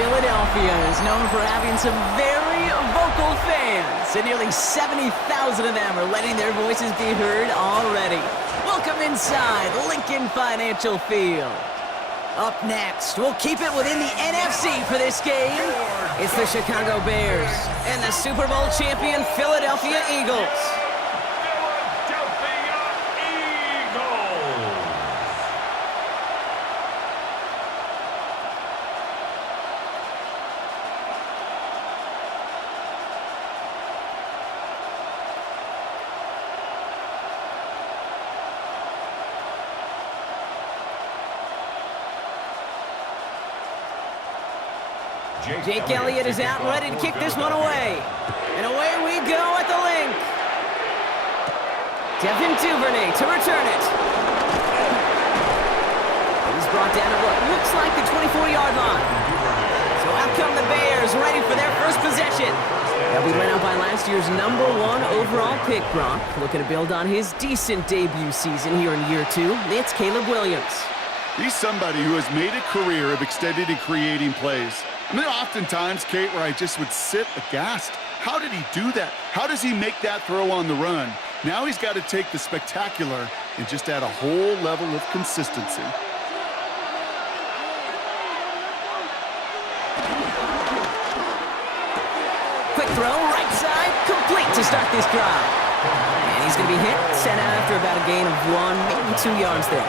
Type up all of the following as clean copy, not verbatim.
Philadelphia is known for having some very vocal fans, and nearly 70,000 of them are letting their voices be heard already. Welcome inside Lincoln Financial Field. Up next, we'll keep it within the NFC for this game. It's the Chicago Bears and the Super Bowl champion Philadelphia Eagles. Jake Elliott is out and ready to kick this one away. And away we go at the link. Devin Duvernay to return it. He's brought down at what looks like the 24-yard line. So out come the Bears, ready for their first possession. They'll be led out by last year's #1 overall pick, Brock. Looking to build on his decent debut season here in year 2. It's Caleb Williams. He's somebody who has made a career of extending and creating plays. I mean, oftentimes, Kate, where I just would sit aghast. How did he do that? How does he make that throw on the run? Now he's got to take the spectacular and just add a whole level of consistency. Quick throw, right side, complete to start this drive. And he's going to be hit, sent out after about a gain of 1, maybe 2 yards there.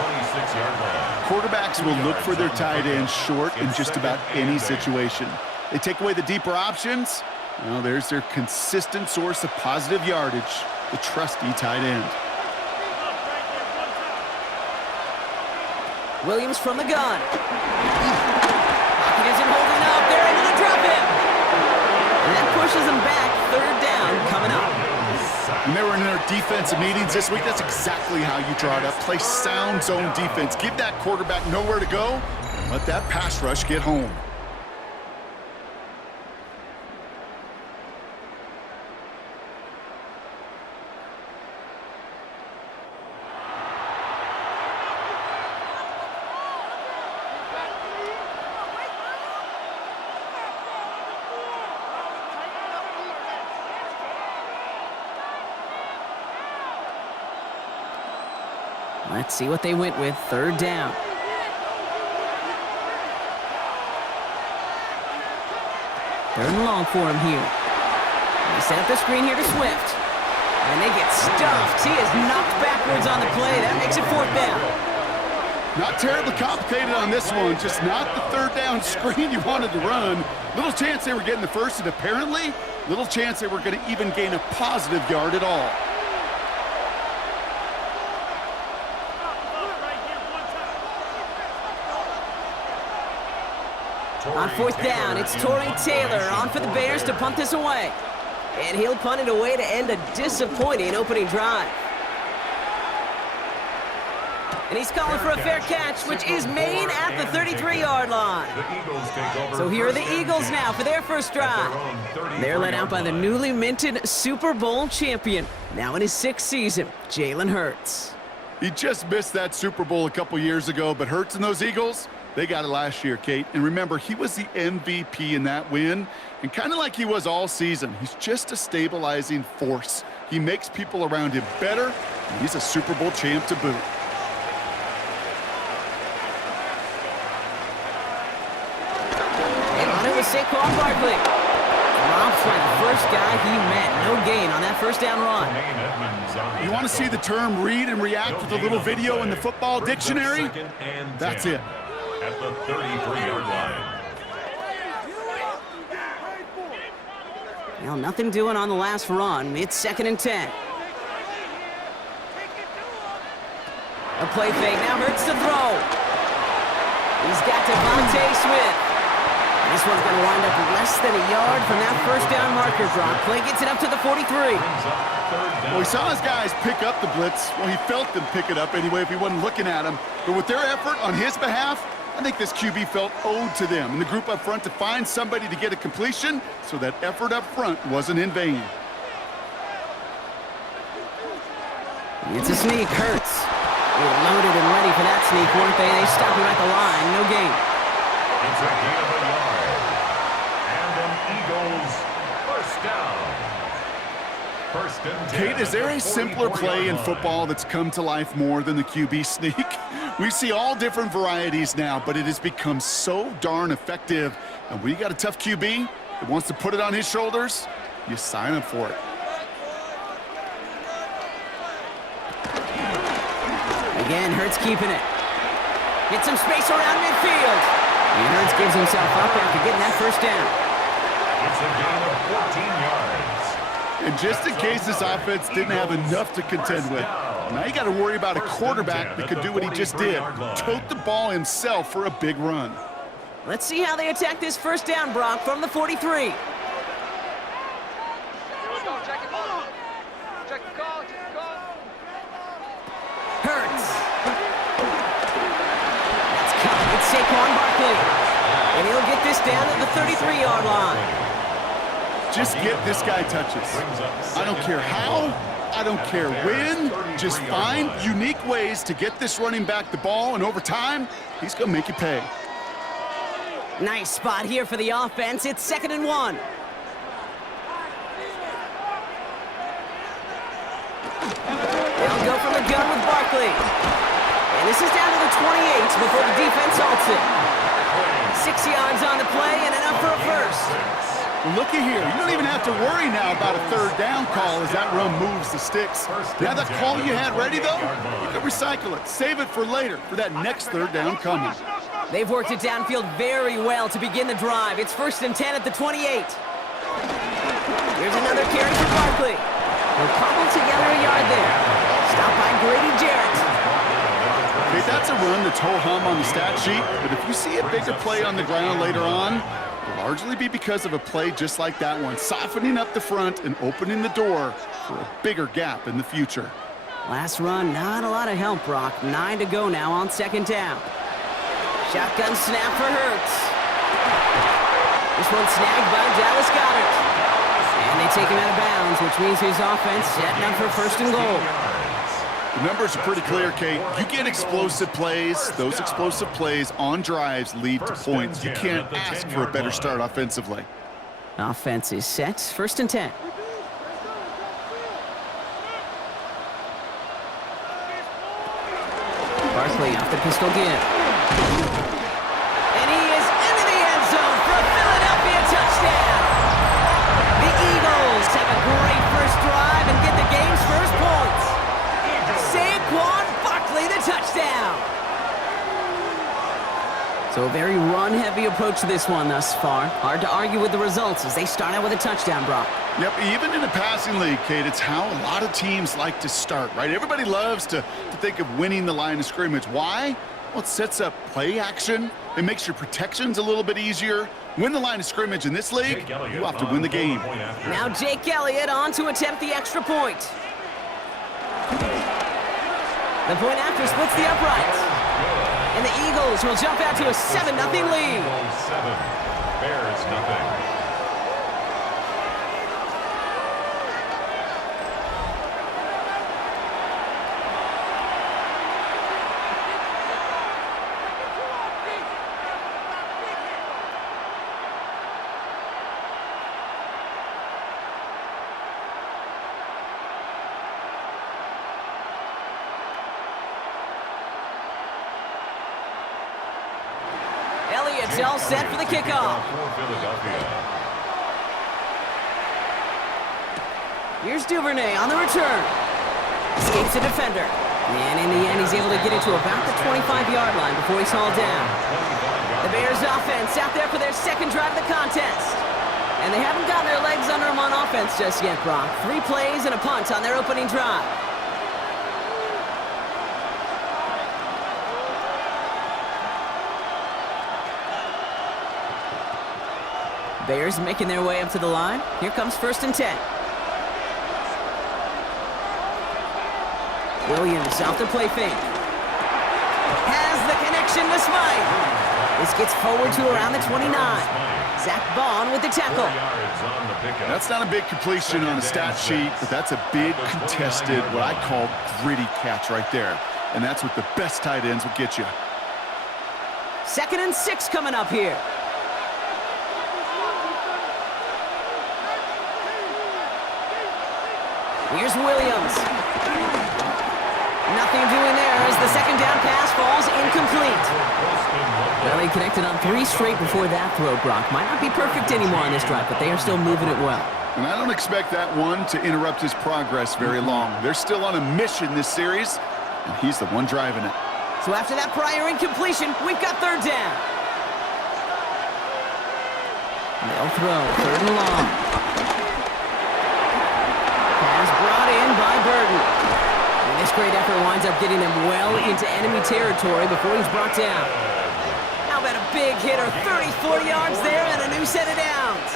Quarterbacks will look for their tight end short in just about any situation. They take away the deeper options. Well, there's their consistent source of positive yardage, the trusty tight end. Williams from the gun. Pocket isn't holding up. They're able to drop him. And that pushes him back. 3rd down coming up. When they were in their defensive meetings this week, that's exactly how you draw it up. Play sound zone defense. Give that quarterback nowhere to go and let that pass rush get home. Let's see what they went with. 3rd down. Third and long for him here. They set up the screen here to Swift. And they get stuffed. He is knocked backwards on the play. That makes it 4th down. Not terribly complicated on this one. Just not the 3rd down screen you wanted to run. Little chance they were getting the first, and apparently little chance they were going to even gain a positive yard at all. On 4th down, it's Torrey Taylor on for the Bears to punt this away. And he'll punt it away to end a disappointing opening drive. And he's calling for a fair catch, which is made at the 33-yard line. So here are the Eagles now for their first drive. They're led out by the newly minted Super Bowl champion, now in his 6th season, Jalen Hurts. He just missed that Super Bowl a couple years ago, but Hurts and those Eagles, they got it last year, Kate. And remember, he was the MVP in that win. And kind of like he was all season, he's just a stabilizing force. He makes people around him better, and he's a Super Bowl champ to boot. And on it was Saquon Barkley. Drops like the first guy he met. No gain on that 1st down run. You want to see the term read and react with a little video in the football dictionary? That's it. At the 33-yard line. Well, nothing doing on the last run. It's 2nd and 10. A play fake. Now Hurts to throw. He's got Devontae Smith. This one's going to wind up less than a yard from that 1st down marker. Brock play gets it up to the 43. Well, he saw his guys pick up the blitz. Well, he felt them pick it up anyway if he wasn't looking at him. But with their effort on his behalf, I think this QB felt owed to them and the group up front to find somebody to get a completion, so that effort up front wasn't in vain. It's a sneak. Hurts. They were loaded and ready for that sneak, weren't they? They stop him at the line. No gain. It's a gain of a yard. First and 10. Kate, is there a simpler play in football that's come to life more than the QB sneak? We see all different varieties now, but it has become so darn effective. And when you got a tough QB that wants to put it on his shoulders, you sign up for it. Again, Hurts keeping it. Get some space around midfield. And Hurts gives himself up after getting that first down. It's a gain of 14 yards. And just in case this offense didn't have enough to contend with, now you got to worry about a quarterback that could do what he just did, tote the ball himself for a big run. Let's see how they attack this first down, Brock, from the 43. Hurts. That's caught. It's Saquon Barkley. And he'll get this down at the 33-yard line. Just get this guy touches. I don't care how, I don't care when. Just find unique ways to get this running back the ball, and over time, he's going to make you pay. Nice spot here for the offense. It's 2nd and 1. They'll go from the gun with Barkley. And this is down to the 28 before the defense halts it. 6 yards on the play and enough for a first. Looky here, you don't even have to worry now about a third down call as that run moves the sticks. Now that call you had ready, though, you can recycle it. Save it for later, for that next third down coming. They've worked it downfield very well to begin the drive. It's 1st and 10 at the 28. Here's another carry for Barkley. They'll cobble together a yard there. Stopped by Grady Jarrett. Okay, that's a run that's ho-hum on the stat sheet, but if you see a bigger play on the ground later on, it'll largely be because of a play just like that one, softening up the front and opening the door for a bigger gap in the future. Last run, not a lot of help, Brock. 9 to go now on 2nd down. Shotgun snap for Hurts. This one snagged by Dallas Goedert. And they take him out of bounds, which means his offense setting up for 1st and goal. The numbers are pretty clear, Kate. You get explosive plays. Those explosive plays on drives lead to points. You can't ask for a better start offensively. Offense is set. 1st and 10. Barkley off the pistol give. And he is into the end zone for a Philadelphia touchdown. The Eagles have a great first drive and get the game's first points. Saquon Barkley, the touchdown. So a very run-heavy approach to this one thus far. Hard to argue with the results as they start out with a touchdown, Brock. Yep, even in the passing league, Kate, it's how a lot of teams like to start, right? Everybody loves to think of winning the line of scrimmage. Why? Well, it sets up play action. It makes your protections a little bit easier. Win the line of scrimmage in this league, you have to win the game. Now Jake Elliott on to attempt the extra point. The point after splits the uprights. And the Eagles will jump out to a 7-0 lead. 7, Bears nothing. Elliott's all set for the kickoff. Here's Duvernay on the return. Escapes the defender. And in the end, he's able to get it to about the 25-yard line before he's hauled down. The Bears offense out there for their second drive of the contest. And they haven't gotten their legs under them on offense just yet, Brock. 3 plays and a punt on their opening drive. Bears making their way up to the line. Here comes 1st and 10. Williams off the play fake. Has the connection to Smythe. This gets forward to around the 29. Zach Bond with the tackle. That's not a big completion on a stat sheet, but that's a big contested, what I call gritty catch right there. And that's what the best tight ends will get you. 2nd and 6 coming up here. Here's Williams. Nothing doing there as the second down pass falls incomplete. Well, he connected on 3 straight before that throw, Brock. Might not be perfect anymore on this drive, but they are still moving it well. And I don't expect that one to interrupt his progress very long. They're still on a mission this series, and he's the one driving it. So after that prior incompletion, we've got third down. They'll throw, third and long. Pass brought in by Burton. And this great effort winds up getting them well into enemy territory before he's brought down. How about a big hitter, 34 yards there and a new set of downs.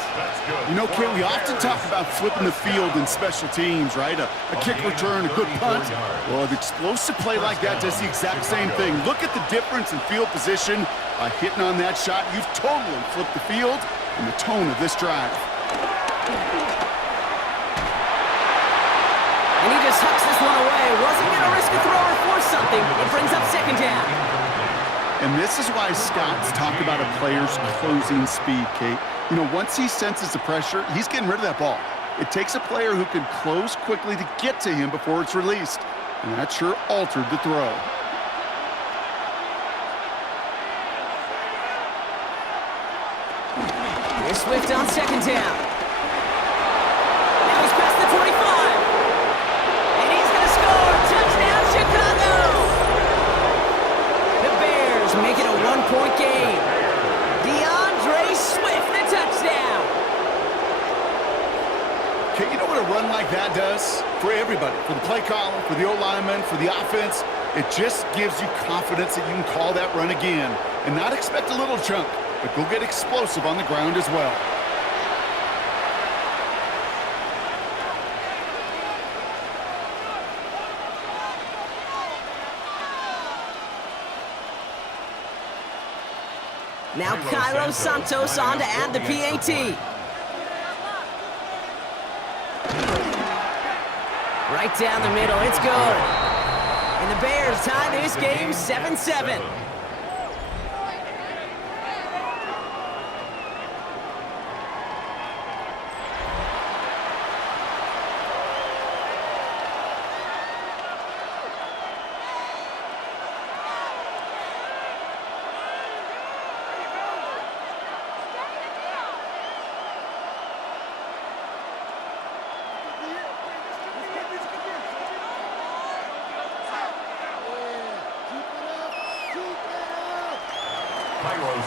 You know, Kate, we often talk about flipping the field in special teams, right? A kick return, a good punt. Well, an explosive play like that does the exact same thing. Look at the difference in field position. By hitting on that shot, you've totally flipped the field and the tone of this drive. And he just hucks this one away. Wasn't going to risk a throw or force something. It brings up second down. And this is why Scott's talked about a player's closing speed, Kate. You know, once he senses the pressure, he's getting rid of that ball. It takes a player who can close quickly to get to him before it's released. And that sure altered the throw. Here's Swift on second down. Now he's past the 25. And he's going to score. Touchdown, Chicago! The Bears make it a 1-point game. DeAndre Swift, the touchdown. Okay, you know what a run like that does? For everybody, for the play caller, for the O-lineman, for the offense, it just gives you confidence that you can call that run again and not expect a little chunk, but go get explosive on the ground as well. Now Cairo Santos on to add the PAT. Right down the middle, it's good. And the Bears tie this game 7-7.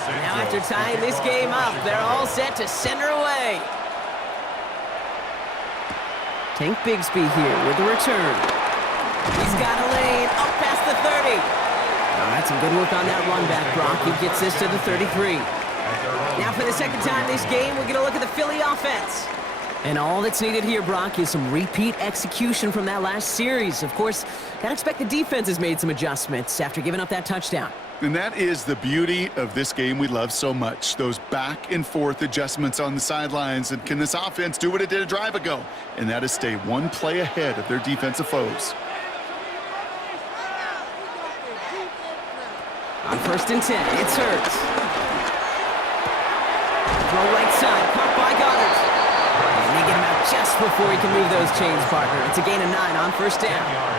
Now after tying this game up, they're all set to center away. Tank Bigsby here with the return. He's got a lane up past the 30. All right, some good work on that run back, Brock. He gets this to the 33. Now for the second time this game, we're going to look at the Philly offense. And all that's needed here, Brock, is some repeat execution from that last series. Of course, gotta expect the defense has made some adjustments after giving up that touchdown. And that is the beauty of this game we love so much, those back and forth adjustments on the sidelines. And can this offense do what it did a drive ago? And that is stay one play ahead of their defensive foes. On 1st and 10, it's Hurts. Throw right side, caught by Goddard. And they get him out just before he can move those chains, partner. It's a gain of 9 on 1st down.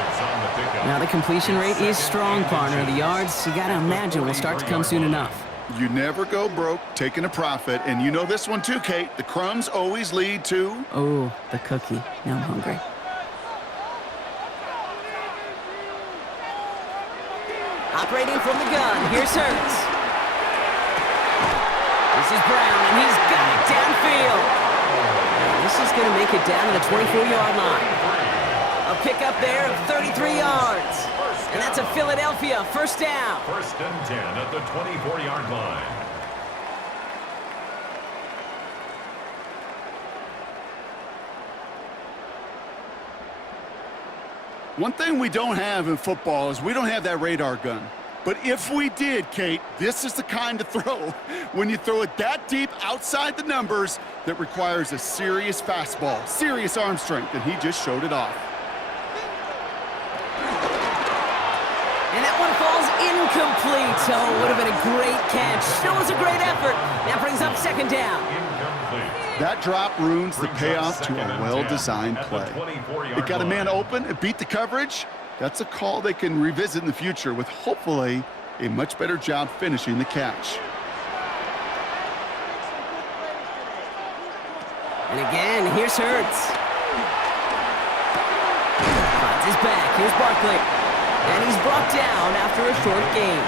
Now the completion rate is strong, partner. The yards, you gotta imagine, will start to come soon enough. You never go broke taking a profit. And you know this one too, Kate. The crumbs always lead to... Oh, the cookie. Now I'm hungry. Operating from the gun, here's Hurts. This is Brown, and he's got it downfield. And this is going to make it down to the 24-yard line. A pickup there of 33 yards. And that's a Philadelphia first down. 1st and 10 at the 24-yard line. One thing we don't have in football is we don't have that radar gun. But if we did, Kate, this is the kind of throw, when you throw it that deep outside the numbers, that requires a serious fastball, serious arm strength, and he just showed it off. And that one falls incomplete. Oh, would have been a great catch. Still was a great effort. That brings up second down. Incomplete. That drop ruins the payoff to a well-designed play. It got a man open, it beat the coverage. That's a call they can revisit in the future with hopefully a much better job finishing the catch. And again, here's Hurts. Finds his back. Here's Barkley. And he's brought down after a short gain.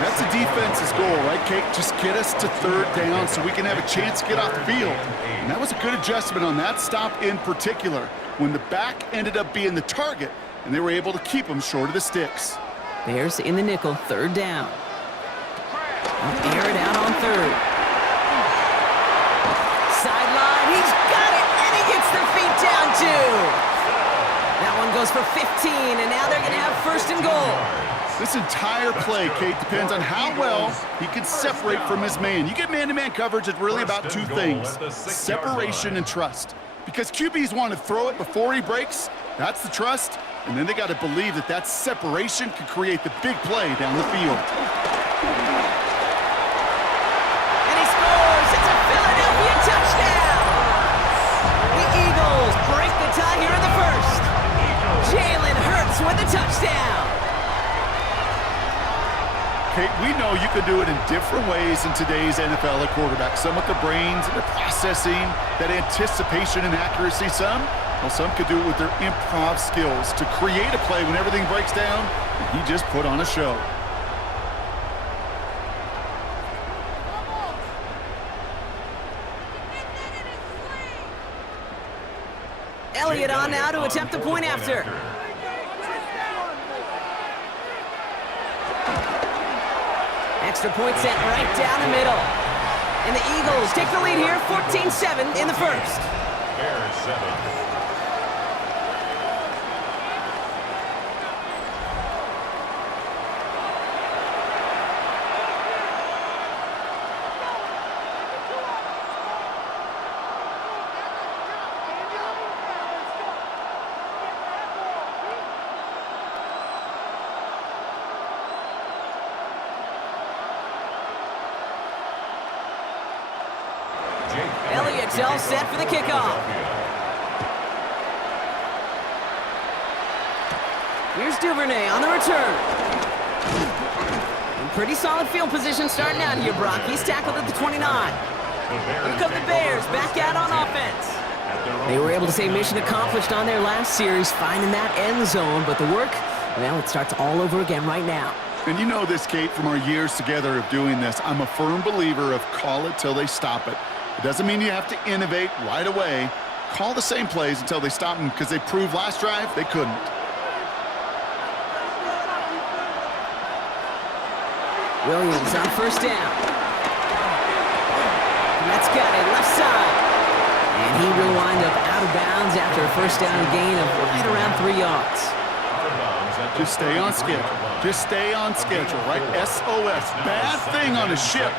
That's a defense's goal, right, Kate? Just get us to third down so we can have a chance to get off the field. And that was a good adjustment on that stop in particular, when the back ended up being the target, and they were able to keep him short of the sticks. Bears in the nickel, third down. Air it out on third. Sideline, he's got it, and he gets the feet down too. That one goes for 15, and now they're going to have first and goal. This entire play, Kate, depends on how well he can separate from his man. You get man-to-man coverage, it's really about two things, separation and trust. Because QBs want to throw it before he breaks, that's the trust, and then they got to believe that that separation can create the big play down the field. And he scores! It's a Philadelphia touchdown! The Eagles break the tie here in the first. Jalen Hurts with the touchdown! Kate, we know you can do it in different ways in today's NFL at quarterback. Some with the brains and the processing, that anticipation and accuracy. Some could do it with their improv skills to create a play when everything breaks down, and he just put on a show. Elliott on now to attempt the point after. Extra point set right down the middle. And the Eagles take the lead here, 14-7 in the first. Bears 7. Elliott's all set for the kickoff. Here's Duvernay on the return. In pretty solid field position starting out here, Brock. He's tackled at the 29. Here come the Bears back out on offense. They were able to say mission accomplished on their last series, finding that end zone, but the work, well, it starts all over again right now. And you know this, Kate, from our years together of doing this. I'm a firm believer of call it till they stop it. It doesn't mean you have to innovate right away. Call the same plays until they stop them, because they proved last drive they couldn't. Williams on first down. That's got it, left side. And he will wind up out of bounds after a first down gain of right around 3 yards. Just stay on schedule. Just stay on schedule, right? SOS. Bad thing on a ship.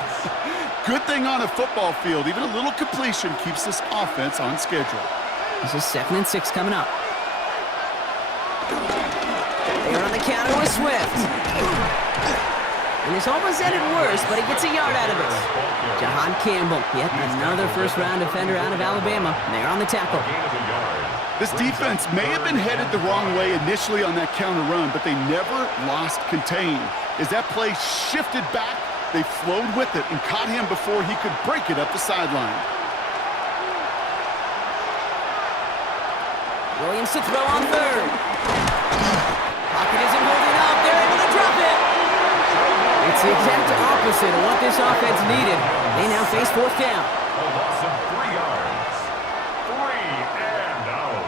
Good thing on a football field. Even a little completion keeps this offense on schedule. This is 2nd and 6 coming up. They're on the counter with Swift. And it's almost ended worse, but he gets a yard out of it. Jahan Campbell, yet another first-round defender out of Alabama. They're on the tackle. This defense may have been headed the wrong way initially on that counter run, but they never lost contain. As that play shifted back, they flowed with it and caught him before he could break it up the sideline. Williams to throw on third. Pocket isn't holding up. They're able to drop it. It's the exact opposite of what this offense needed. They now face 4th down. A loss of 3 yards. 3 and out.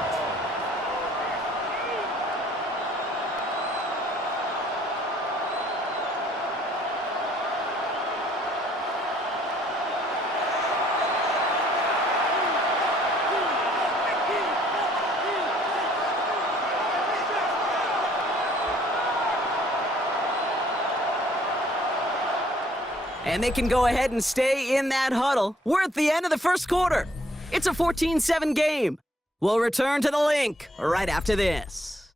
And they can go ahead and stay in that huddle. We're at the end of the first quarter. It's a 14-7 game. We'll return to the link right after this.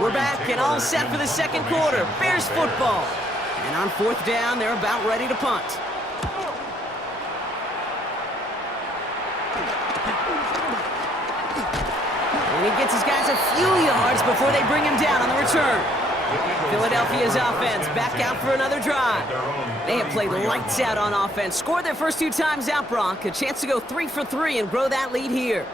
We're back and all set for the second quarter. Bears football. And on fourth down, they're about ready to punt. And he gets his guys a few yards before they bring him down on the return. Philadelphia's offense back out for another drive. They have played lights out on offense. Scored their first 2 times out, Brock. A chance to go 3 for 3 and grow that lead here.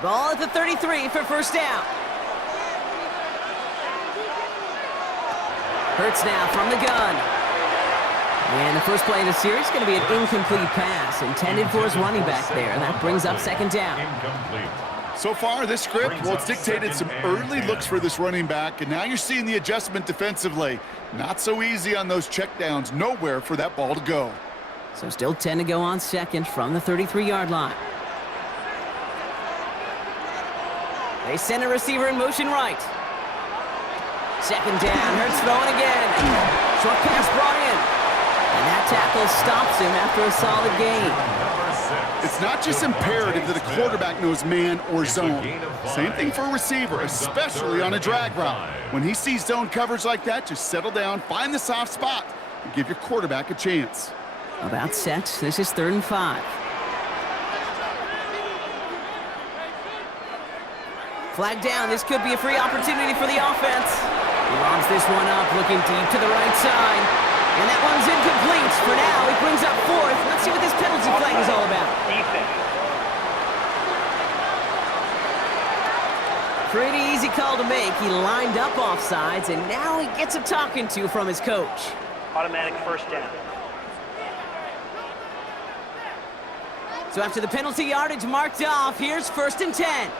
Ball at the 33 for first down. Hurts now from the gun. And the first play of the series is going to be an incomplete pass intended for his running back there, and that brings up second down. Incomplete. So far, this script, well, it's dictated some early looks for this running back, and now you're seeing the adjustment defensively. Not so easy on those checkdowns. Nowhere for that ball to go. So still 10 to go on second from the 33-yard line. They send a receiver in motion right. Second down, Hurts throwing again. Short pass brought in. And that tackle stops him after a solid gain. It's not just imperative that a quarterback knows man or zone. Same thing for a receiver, especially on a drag route. When he sees zone coverage like that, just settle down, find the soft spot, and give your quarterback a chance. About set. This is 3rd and 5. Flag down. This could be a free opportunity for the offense. He lobs this one up, looking deep to the right side. And that one's incomplete. For now, he brings up 4th. Let's see what this penalty flag is all about. Pretty easy call to make. He lined up offsides, and now he gets a talking to from his coach. Automatic first down. So after the penalty yardage marked off, here's 1st and 10.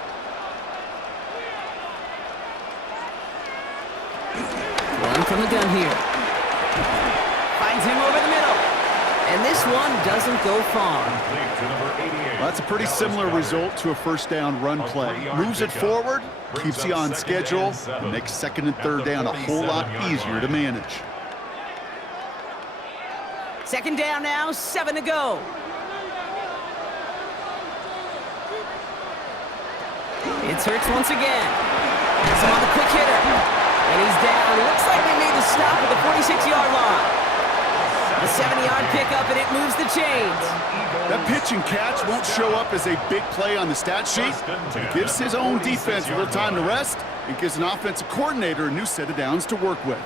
One from the gun here. Finds him over the middle. And this one doesn't go far. Well, that's a pretty similar result to a first down run play. Moves it forward, keeps you on schedule, and makes 2nd and 3rd down a whole lot easier to manage. Second down now, 7 to go. It's Hurts once again. Has him on the quick hitter. And he's down. Looks like they made the stop at the 46-yard line. A 70-yard pickup, and it moves the chains. That pitch and catch won't show up as a big play on the stat sheet, but it gives his own defense a little time to rest and gives an offensive coordinator a new set of downs to work with.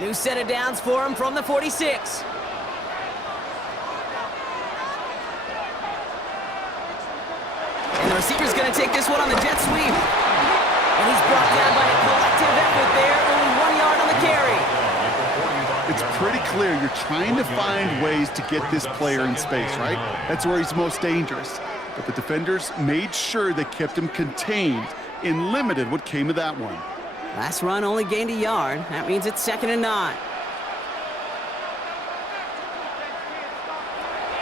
New set of downs for him from the 46. And the receiver's going to take this one on the jet sweep. And he's brought down by a collective effort there, only 1 yard on the carry. It's pretty clear you're trying to find ways to get this player in space, right? That's where he's most dangerous. But the defenders made sure they kept him contained and limited what came of that one. Last run only gained a yard. That means it's 2nd and 9.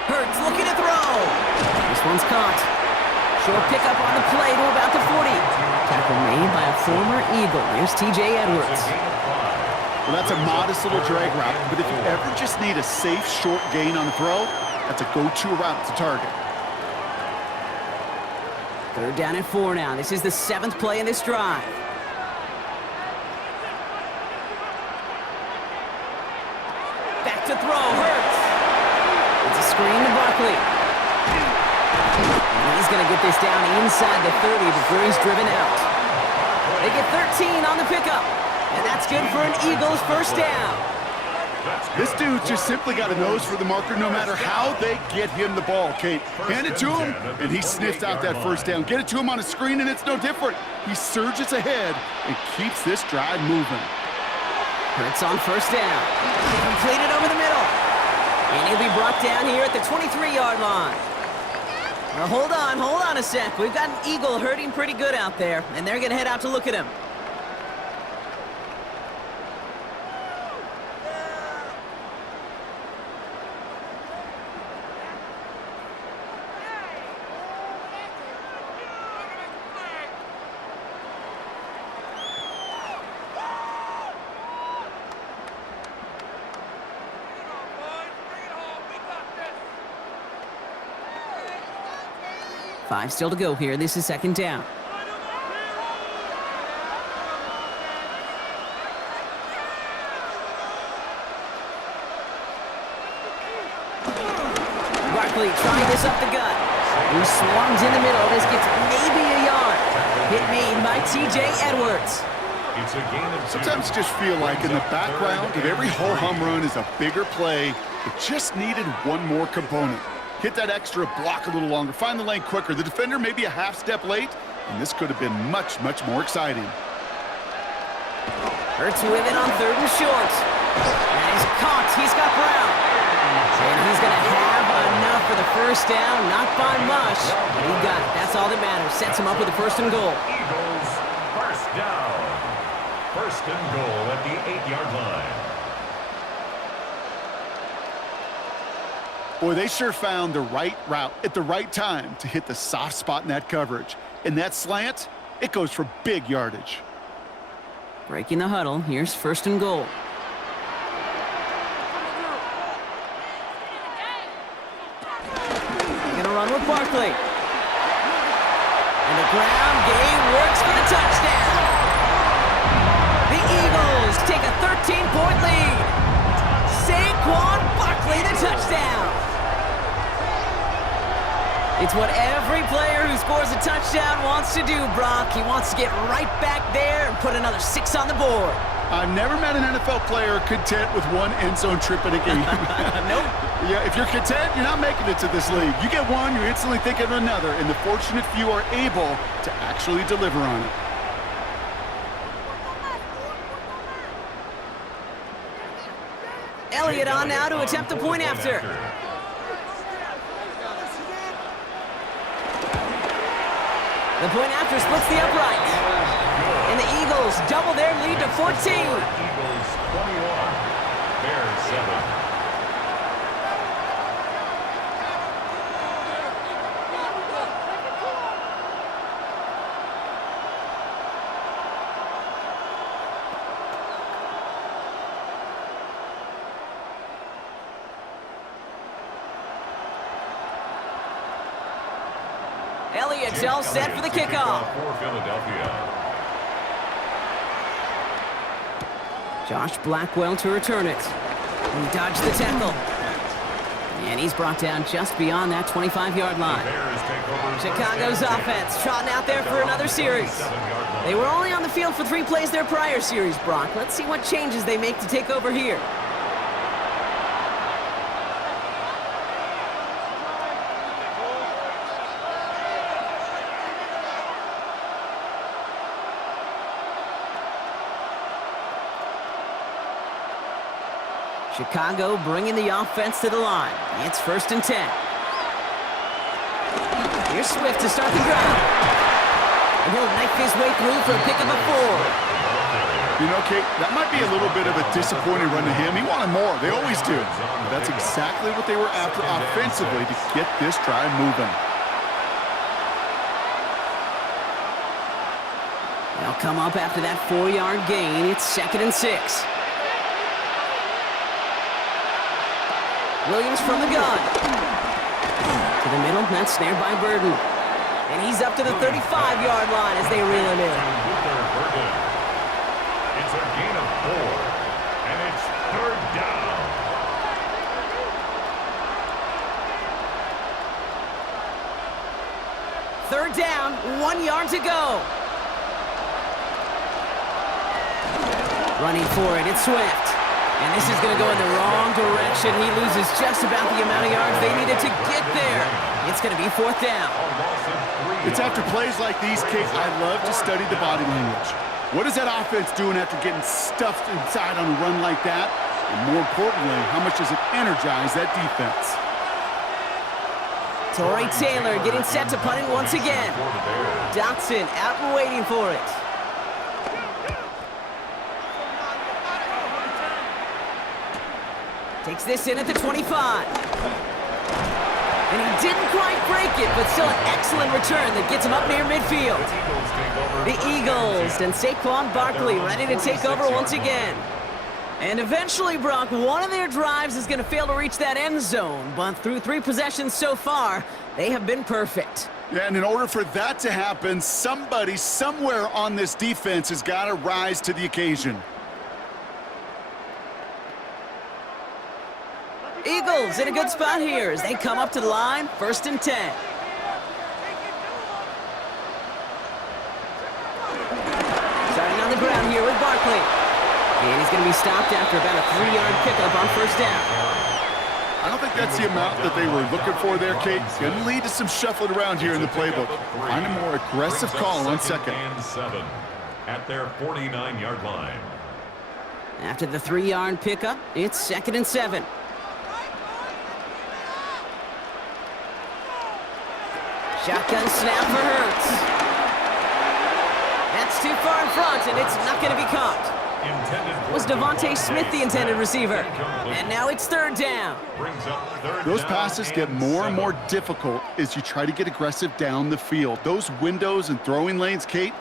Hurts looking to throw. This one's caught. Short pickup on the play to about the 40. Tackle made by a former Eagle. Here's T.J. Edwards. Well, that's a modest little drag route, but if you ever just need a safe, short gain on the throw, that's a go-to route to target. 3rd down and 4 now. This is the 7th play in this drive. Back to throw. Hurts. It's a screen to Barkley. And he's going to get this down inside the 30 before he's driven out. They get 13 on the pickup. And that's good for an Eagles first down. This dude just simply got a nose for the marker no matter how they get him the ball, Kate. Hand it to him, and he sniffs out that first down. Get it to him on a screen, and it's no different. He surges ahead and keeps this drive moving. Hurts on first down. Completed over the middle. And he'll be brought down here at the 23-yard line. Now hold on a sec. We've got an Eagle hurting pretty good out there, and they're going to head out to look at him. 5 still to go here. This is second down. Barkley trying this up the gut. He swarms in the middle. This gets maybe a yard. Hit made by T.J. Edwards. It's a gain of 2. Sometimes you just feel like in the background of every ho-hum run is a bigger play. It just needed one more component. Hit that extra block a little longer. Find the lane quicker. The defender may be a half step late, and this could have been much, much more exciting. Hurts with it on 3rd and short. And he's caught. He's got Brown. And he's going to have enough for the first down. Not by much, but he got it. That's all that matters. Sets him up with a 1st and goal. Eagles first down. 1st and goal at the 8-yard line. Boy, they sure found the right route at the right time to hit the soft spot in that coverage. And that slant, it goes for big yardage. Breaking the huddle. Here's 1st and goal. They're going to run with Barkley. And the ground game works for the touchdown. The Eagles take a 13-point lead. Saquon Barkley, the touchdown. It's what every player who scores a touchdown wants to do, Brock. He wants to get right back there and put another 6 on the board. I've never met an NFL player content with one end zone trip in a game. Nope. Yeah, if you're content, you're not making it to this league. You get one, you're instantly thinking of another, and the fortunate few are able to actually deliver on it. Elliott on now to attempt the point after. The point after splits the upright. And the Eagles double their lead to 14. Eagles 21. Bears 7. Elliott's all set for the kickoff. For Philadelphia. Josh Blackwell to return it. He dodged the tackle. And he's brought down just beyond that 25-yard line. Bears take over Chicago's offense trotting out there for another series. They were only on the field for 3 plays their prior series, Brock. Let's see what changes they make to take over here. Chicago bringing the offense to the line. It's 1st and 10. Here's Swift to start the drive. And he'll knife his way through for a pick of a 4. You know, Kate, that might be a little bit of a disappointing run to him. He wanted more. They always do. But that's exactly what they were after offensively to get this drive moving. They'll come up after that 4-yard gain. It's 2nd and 6. Williams from the gun. To the middle, that's snared by Burden. And he's up to the 35-yard line as they reel him in. It's a gain of 4, and it's 3rd down. Third down, 1 yard to go. Running for it, it's Swift. And this is going to go in the wrong direction. He loses just about the amount of yards they needed to get there. It's going to be 4th down. It's after plays like these, Kate, I love to study the body language. What is that offense doing after getting stuffed inside on a run like that? And more importantly, how much does it energize that defense? Torrey Taylor getting set to punt it once again. Dotson out and waiting for it. Takes this in at the 25. And he didn't quite break it, but still an excellent return that gets him up near midfield. The Eagles and Saquon Barkley ready to take over once again. And eventually, Brock, one of their drives is going to fail to reach that end zone, but through 3 possessions so far, they have been perfect. Yeah, and in order for that to happen, somebody somewhere on this defense has got to rise to the occasion. Eagles in a good spot here as they come up to the line, 1st and 10. Starting on the ground here with Barkley. And he's going to be stopped after about a 3-yard pickup on 1st down. I don't think that's the amount that they were looking for there, Kate. Going to lead to some shuffling around here in the playbook. Find a more aggressive call on 2nd and 7 at their 49-yard line. After the 3-yard pickup, it's 2nd and 7. Shotgun snap for Hurts. That's too far in front, and it's not going to be caught. Was Devontae Smith the intended receiver? And now it's 3rd down. Those passes get more and more difficult as you try to get aggressive down the field. Those windows and throwing lanes, Kate,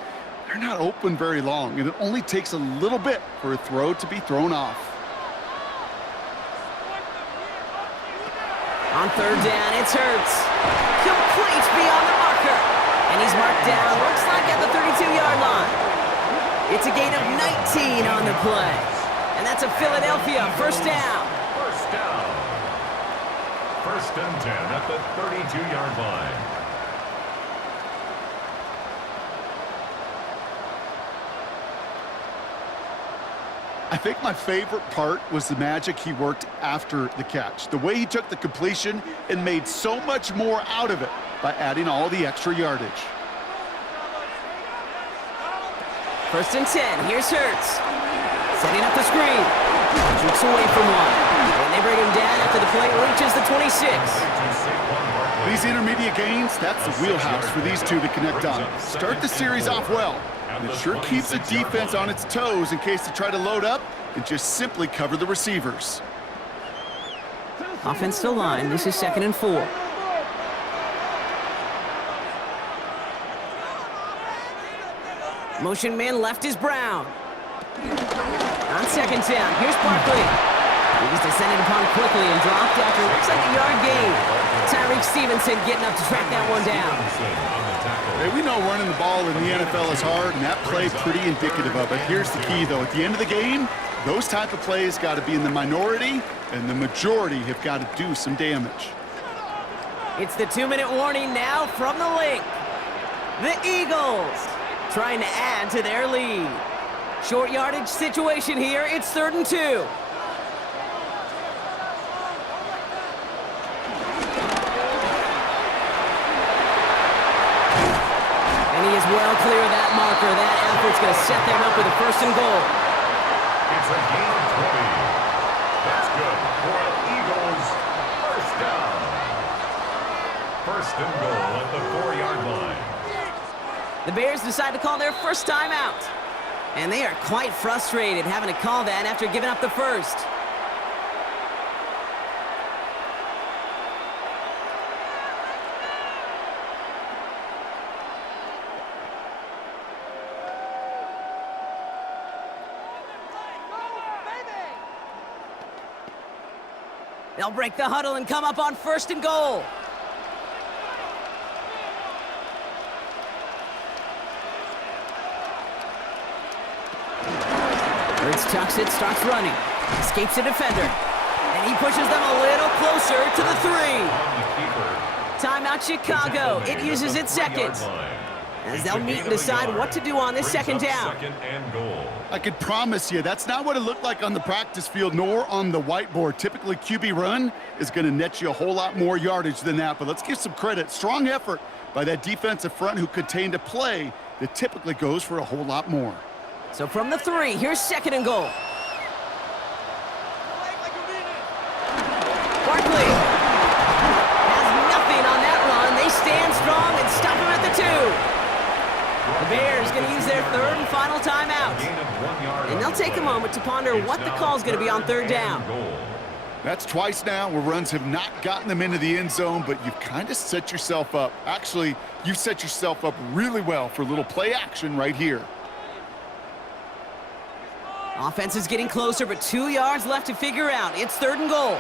they're not open very long, and it only takes a little bit for a throw to be thrown off. On 3rd down, it's Hurts. Complete beyond the marker. And he's marked down, looks like at the 32-yard line. It's a gain of 19 on the play. And that's a Philadelphia 1st down. 1st down. 1st and 10 at the 32-yard line. I think my favorite part was the magic he worked after the catch. The way he took the completion and made so much more out of it by adding all the extra yardage. 1st and 10, here's Hurts. Setting up the screen. Jukes away from one. And they bring him down after the play reaches the 26. These intermediate gains, that's the wheelhouse for these two to connect on. Start the series off well. And it sure keeps the defense on its toes in case they try to load up and just simply cover the receivers. Offense to line, this is 2nd and 4. Motion man left is Brown. On 2nd down, here's Barkley. He's descended upon quickly and dropped after looks like a yard gain. Tyreek Stevenson getting up to track that one down. Hey, we know running the ball in the NFL is hard, and that play pretty indicative of it. Here's the key, though. At the end of the game, those type of plays got to be in the minority, and the majority have got to do some damage. It's the 2-minute warning now from the link. The Eagles trying to add to their lead. Short yardage situation here. It's 3rd and 2. And he is well clear of that marker. That effort's going to set them up with a 1st and goal. It's a gain of 20. That's good for the Eagles. 1st down. 1st and goal at the 4-yard line. The Bears decide to call their first timeout. And they are quite frustrated having to call that after giving up the first. They'll break the huddle and come up on 1st and goal. Hurts tucks it, starts running. Escapes a defender. And he pushes them a little closer to the 3. Timeout Chicago. It uses its 2nd. As they'll meet and decide what to do on this 2nd down. 2nd and goal. I could promise you that's not what it looked like on the practice field nor on the whiteboard. Typically, QB run is going to net you a whole lot more yardage than that. But let's give some credit. Strong effort by that defensive front who contained a play that typically goes for a whole lot more. So from the 3, here's 2nd and goal. Barkley has nothing on that run. They stand strong and stop him at the 2. The Bears going to use their 3rd and final timeout. And they'll take a moment to ponder what the call is going to be on 3rd down. That's twice now where runs have not gotten them into the end zone, but you've kind of set yourself up. Actually, you've set yourself up really well for a little play action right here. Offense is getting closer, but 2 yards left to figure out. It's 3rd and goal.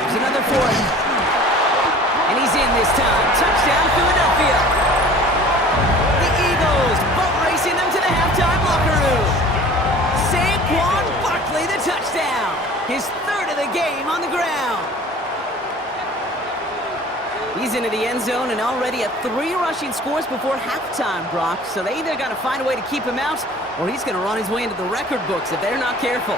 There's another 4. this time. Touchdown, Philadelphia. The Eagles boat racing them to the halftime locker room. Saquon Barkley, the touchdown. His third of the game on the ground. He's into the end zone and already at 3 rushing scores before halftime, Brock. So they either got to find a way to keep him out, or he's going to run his way into the record books if they're not careful.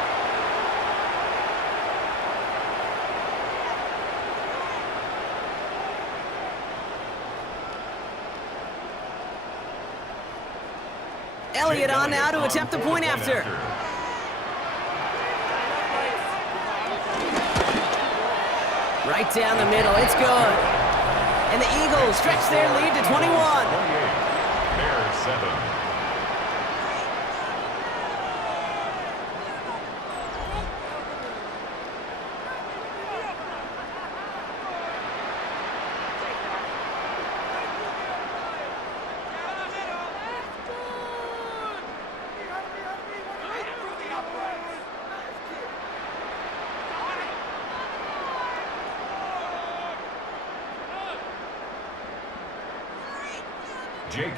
Elliott on now to attempt the point after. Right down the middle, it's good. And the Eagles stretch their lead to 21. 28. Bears 7.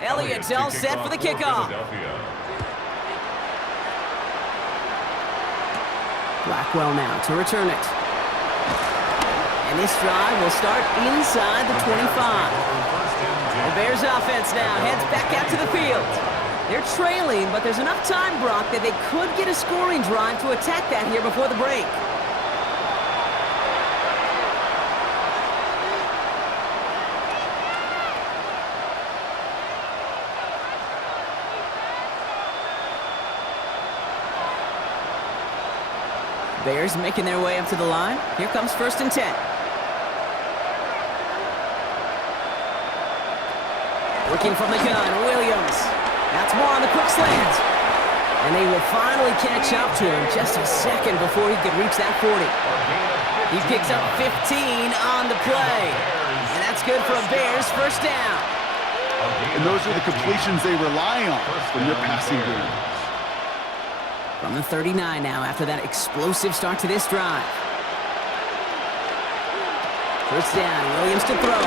Elliott's all set for the kickoff. Blackwell now to return it. And this drive will start inside the 25. The Bears offense now heads back out to the field. They're trailing, but there's enough time, Brock, that they could get a scoring drive to attack that here before the break. Bears making their way up to the line. Here comes 1st and 10. Working from the gun, Williams. That's more on the quick slant. And they will finally catch up to him just a second before he could reach that 40. He picks up 15 on the play. And that's good for a Bears first down. And those are the completions they rely on from their passing game. From the 39 now after that explosive start to this drive. First down, Williams to throw.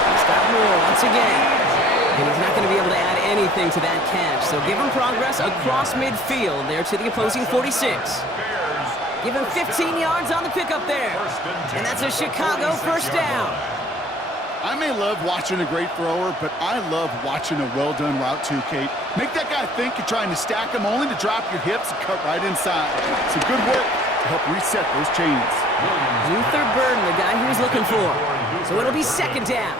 He's got more once again. And he's not going to be able to add anything to that catch. So give him progress across midfield there to the opposing 46. Give him 15 yards on the pickup there. And that's a Chicago first down. I may love watching a great thrower, but I love watching a well-done route too, Kate. Make that guy think you're trying to stack him only to drop your hips and cut right inside. Some good work to help reset those chains. Luther Burden, the guy he was looking for. So it'll be second down.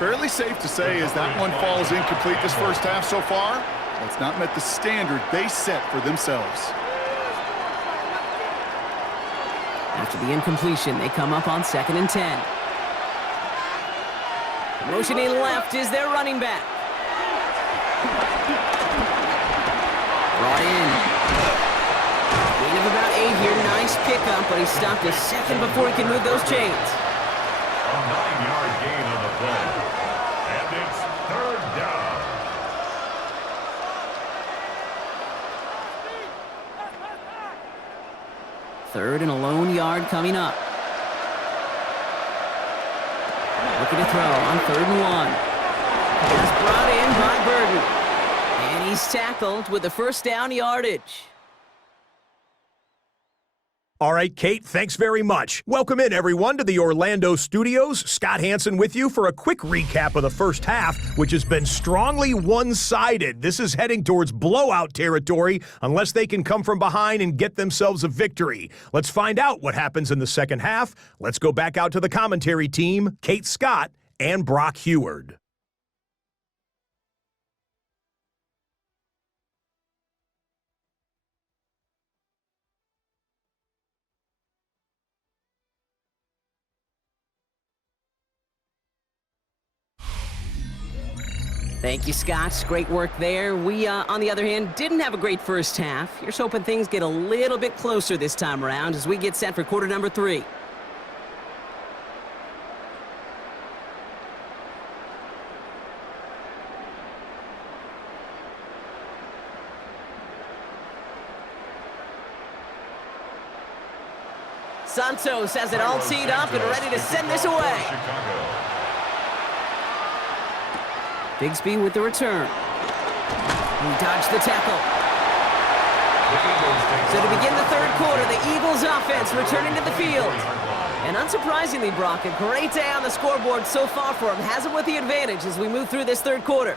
Fairly safe to say as that one falls incomplete this first half so far, it's not met the standard they set for themselves. After the incompletion, they come up on 2nd and 10. Motioning left is their running back. Brought in. Gain of about 8 here. Nice pickup, but he stopped a second before he can move those chains. A 9-yard gain on the play. And it's 3rd down. Third and a lone yard coming up. Looking to throw on 3rd and 1. Pass brought in by Burden. And he's tackled with the first down yardage. All right, Kate, thanks very much. Welcome in, everyone, to the Orlando studios. Scott Hansen with you for a quick recap of the first half, which has been strongly one-sided. This is heading towards blowout territory unless they can come from behind and get themselves a victory. Let's find out what happens in the second half. Let's go back out to the commentary team, Kate Scott and Brock Heward. Thank you, Scott. Great work there. We, on the other hand, didn't have a great first half. Here's hoping things get a little bit closer this time around as we get set for quarter number 3. Santos has it all teed up and ready to send this away. Bigsby with the return. He dodged the tackle. So to begin the third quarter, the Eagles offense returning to the field. And unsurprisingly, Brock, a great day on the scoreboard so far for him. Has it with the advantage as we move through this third quarter.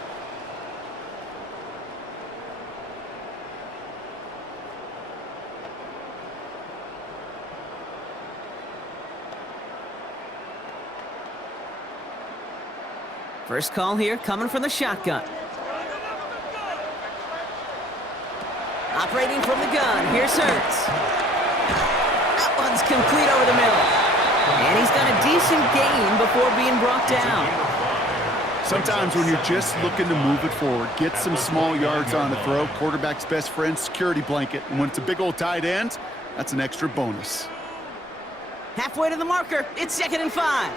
First call here coming from the shotgun. Operating from the gun, here's Hurts. That one's complete over the middle. And he's got a decent gain before being brought down. Sometimes when you're just looking to move it forward, get some small yards on the throw, quarterback's best friend, security blanket. And when it's a big old tight end, that's an extra bonus. Halfway to the marker, it's 2nd and 5.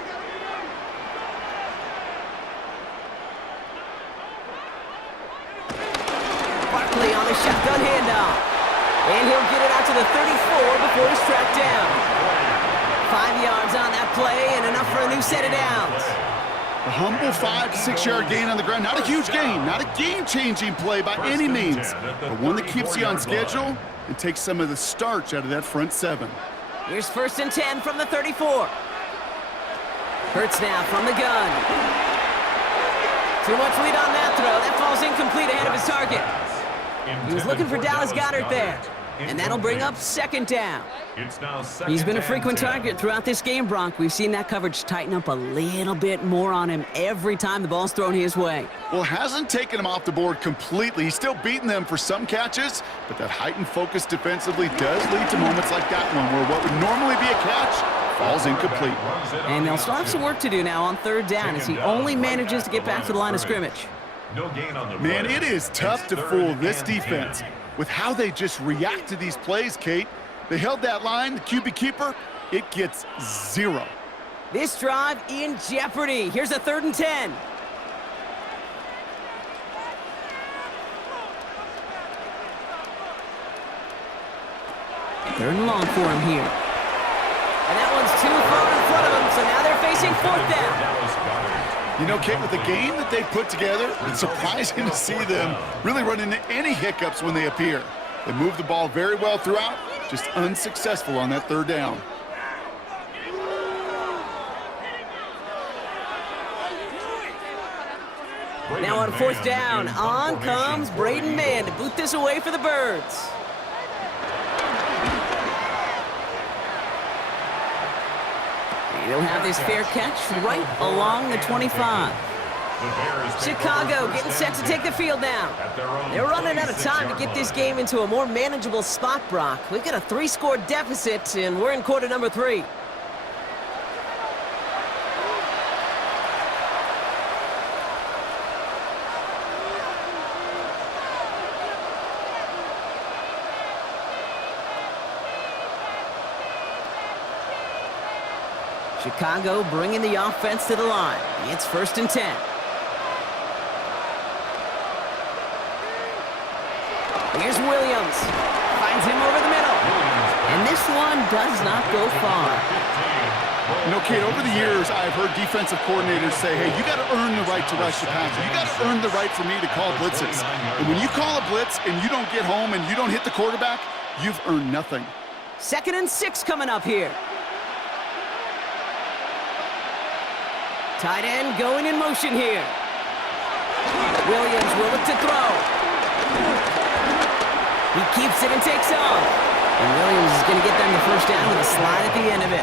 Barkley on the shotgun handoff. And he'll get it out to the 34 before he's tracked down. 5 yards on that play and enough for a new set of downs. A humble 5 to 6 yard gain on the ground. Not a huge gain, not a game-changing play by any means, but one that keeps you on schedule and takes some of the starch out of that front 7. Here's 1st and 10 from the 34. Hurts now from the gun. Too much lead on that throw. That falls incomplete ahead of his target. He was looking for Dallas Goedert there. And that'll bring up 2nd down. He's been a frequent target throughout this game, Bronk. We've seen that coverage tighten up a little bit more on him every time the ball's thrown his way. Well, hasn't taken him off the board completely. He's still beating them for some catches, but that heightened focus defensively does lead to moments like that one where what would normally be a catch falls incomplete. And they'll still have some work to do now on 3rd down as he only manages to get back to the line of scrimmage. Man, it is tough to fool this defense with how they just react to these plays, Kate. They held that line, the QB keeper, it gets 0. This drive in jeopardy. Here's a 3rd and 10. Third and long for him here. And that one's too far in front of him, so now they're facing 4th down. You know, Kate, with the game that they've put together, it's surprising to see them really run into any hiccups when they appear. They move the ball very well throughout, just unsuccessful on that 3rd down. Now on 4th down, on comes Braden Mann to boot this away for the Birds. He'll have this fair catch right along the 25. Chicago getting set to take the field now. They're running out of time to get this game into a more manageable spot, Brock. We've got a 3-score deficit, and we're in quarter number 3. Chicago bringing the offense to the line. It's 1st and 10. Here's Williams. Finds him over the middle. And this one does not go far. You know, Kate, over the years, I've heard defensive coordinators say, hey, you got to earn the right to rush the passer. You got to earn the right for me to call blitzes. And when you call a blitz and you don't get home and you don't hit the quarterback, you've earned nothing. 2nd and 6 coming up here. Tight end going in motion here. Williams will look to throw. He keeps it and takes off. And Williams is going to get them the 1st down with a slide at the end of it.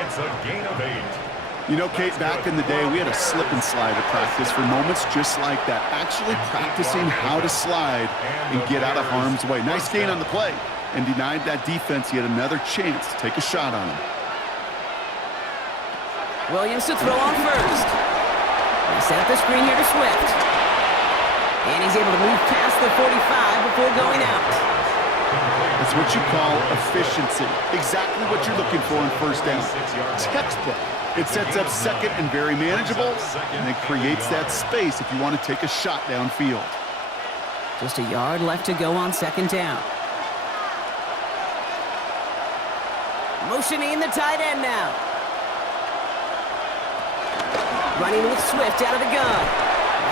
It's a gain of 8. You know, Kate, back in the day, we had a slip and slide at practice for moments just like that. Actually practicing how to slide and get out of harm's way. Nice gain on the play and denied that defense yet another chance to take a shot on him. Williams to throw on 1st. They set up the screen here to Swift. And he's able to move past the 45 before going out. That's what you call efficiency. Exactly what you're looking for in 1st down. Textbook. It sets up 2nd and very manageable, and it creates that space if you want to take a shot downfield. Just a yard left to go on 2nd down. Motioning the tight end now. Running with Swift out of the gun.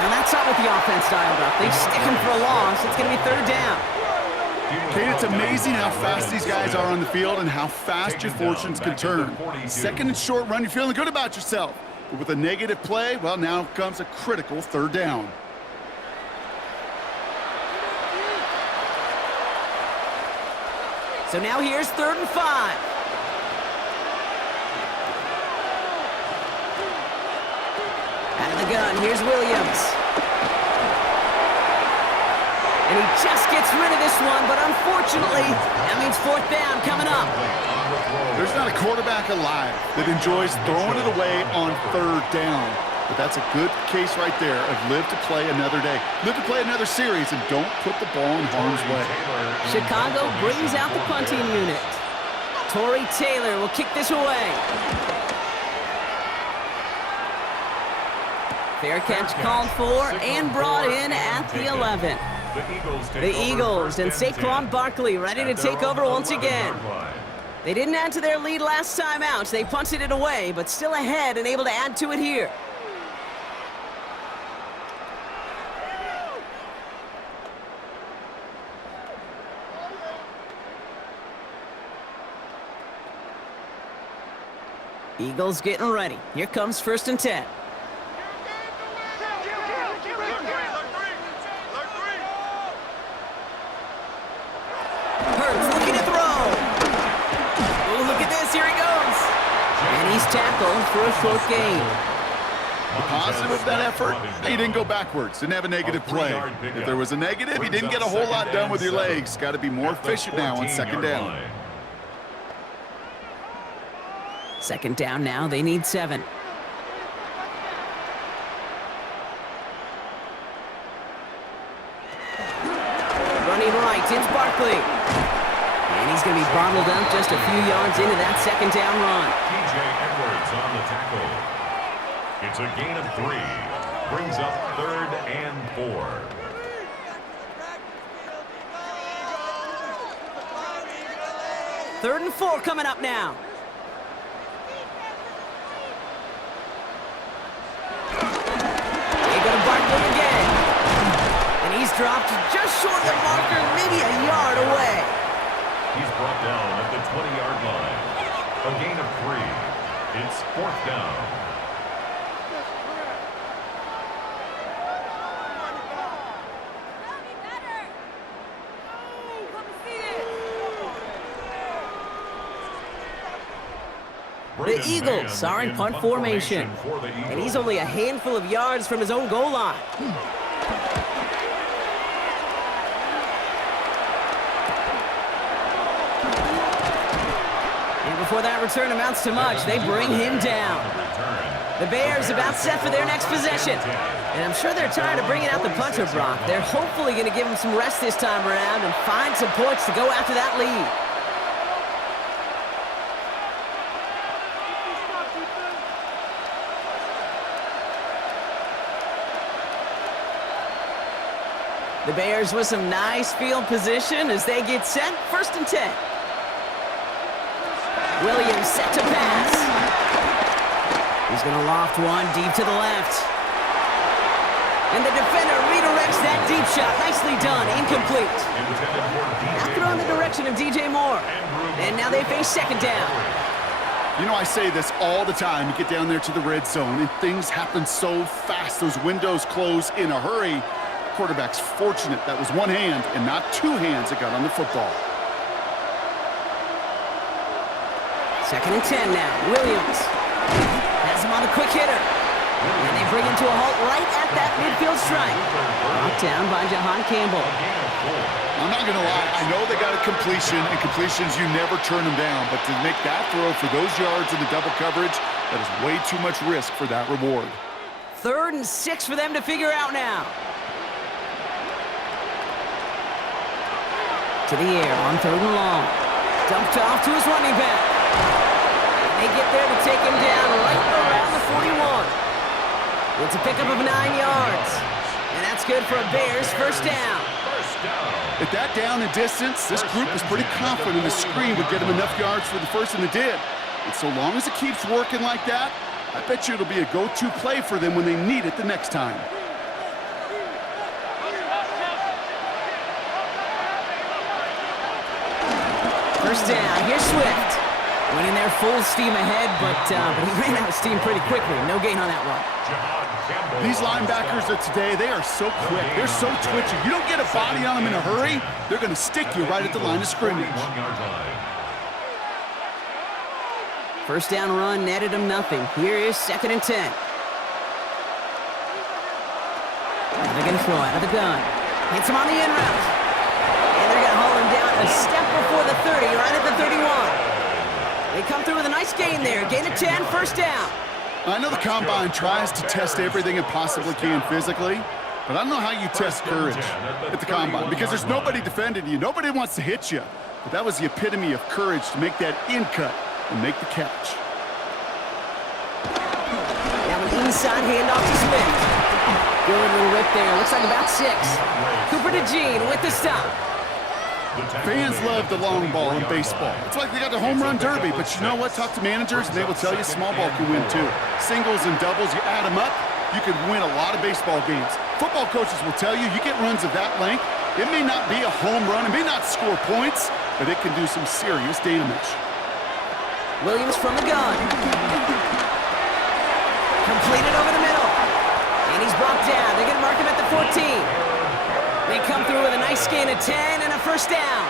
Now that's not what the offense dialed up. They stick him for a loss. It's going to be third down. Kate, it's amazing how fast these guys are on the field and how fast your fortunes can turn. Second and short run, you're feeling good about yourself. But with a negative play, well, now comes a critical third down. So now here's 3rd and 5. Out of the gun, here's Williams. And he just gets rid of this one, but unfortunately, that means 4th down coming up. There's not a quarterback alive that enjoys throwing it away on 3rd down. But that's a good case right there of live to play another day. Live to play another series and don't put the ball in harm's way. Chicago brings out the punting unit. Torrey Taylor will kick this away. Fair catch called for and brought in at the 11. The Eagles and Saquon Barkley ready to take over once again. They didn't add to their lead last time out. They punted it away, but still ahead and able to add to it here. Eagles getting ready. Here comes 1st and 10. Tackle for a short gain. The positive of that effort, he didn't go backwards, didn't have a negative play. If there was a negative, he didn't get a whole lot done with your legs. Got to be more efficient now on 2nd down. 2nd down now, they need 7. Running right, it's Barkley. And he's going to be bottled up just a few yards into that 2nd down run. On the tackle. It's a gain of 3. Brings up 3rd and 4. Third and 4 coming up now. They go to Barkley again. And he's dropped just short of the marker, maybe a yard away. He's brought down at the 20-yard line. A gain of 3. It's 4th down. The Eagles are in punt formation. And he's only a handful of yards from his own goal line. Before that return amounts to much, they bring him down. The Bears about set for their next possession. And I'm sure they're tired of bringing out the punter, Brock. They're hopefully going to give him some rest this time around and find some points to go after that lead. The Bears with some nice field position as they get set. 1st and 10. Williams set to pass. He's going to loft one deep to the left. And the defender redirects that deep shot. Nicely done. Incomplete. Now throw in the direction of DJ Moore. And now they face 2nd down. You know, I say this all the time. You get down there to the red zone, and things happen so fast. Those windows close in a hurry. The quarterback's fortunate that was one hand and not 2 hands that got on the football. 2nd and 10 now. Williams has him on a quick hitter. And they bring him to a halt right at that midfield strike. Knocked down by Jahan Campbell. I'm not going to lie. I know they got a completion, and completions, you never turn them down. But to make that throw for those yards in the double coverage, that is way too much risk for that reward. 3rd and 6 for them to figure out now. To the air on 3rd and long. Dumped off to his running back. They get there to take him down right around the 41. It's a pickup of 9 yards. And that's good for a Bears 1st down. down. At that down and distance, this group was pretty confident the screen would get them enough yards for the first, and it did. And so long as it keeps working like that, I bet you it'll be a go-to play for them when they need it the next time. First down, here's Swift. Winning there full steam ahead, but he ran out of steam pretty quickly. No gain on that one. These linebackers of today, they are so quick. They're so twitchy. You don't get a body on them in a hurry, they're going to stick you right at the line of scrimmage. First down run netted him nothing. Here is 2nd and 10. Now they're going to throw out of the gun. Hits him on the in route. And they're going to haul him down a step before the 30, right at the 31. They come through with a nice gain there. Gain of 10, first down. I know the Combine tries to test everything it possibly can physically, but I don't know how you test courage at the Combine because there's nobody defending you. Nobody wants to hit you. But that was the epitome of courage to make that in cut and make the catch. Now an inside handoff to Swift. Good little rip there. Looks like about 6. Cooper to Gene with the stop. Fans love the long ball in baseball. It's like they got the home run derby, but you know what? Talk to managers, and they will tell you small ball can win too. Singles and doubles, you add them up, you could win a lot of baseball games. Football coaches will tell you, you get runs of that length, it may not be a home run, it may not score points, but it can do some serious damage. Williams from the gun. Completed over the middle. And he's brought down. They're going to mark him at the 14. They come through with a nice gain of 10 and a first down.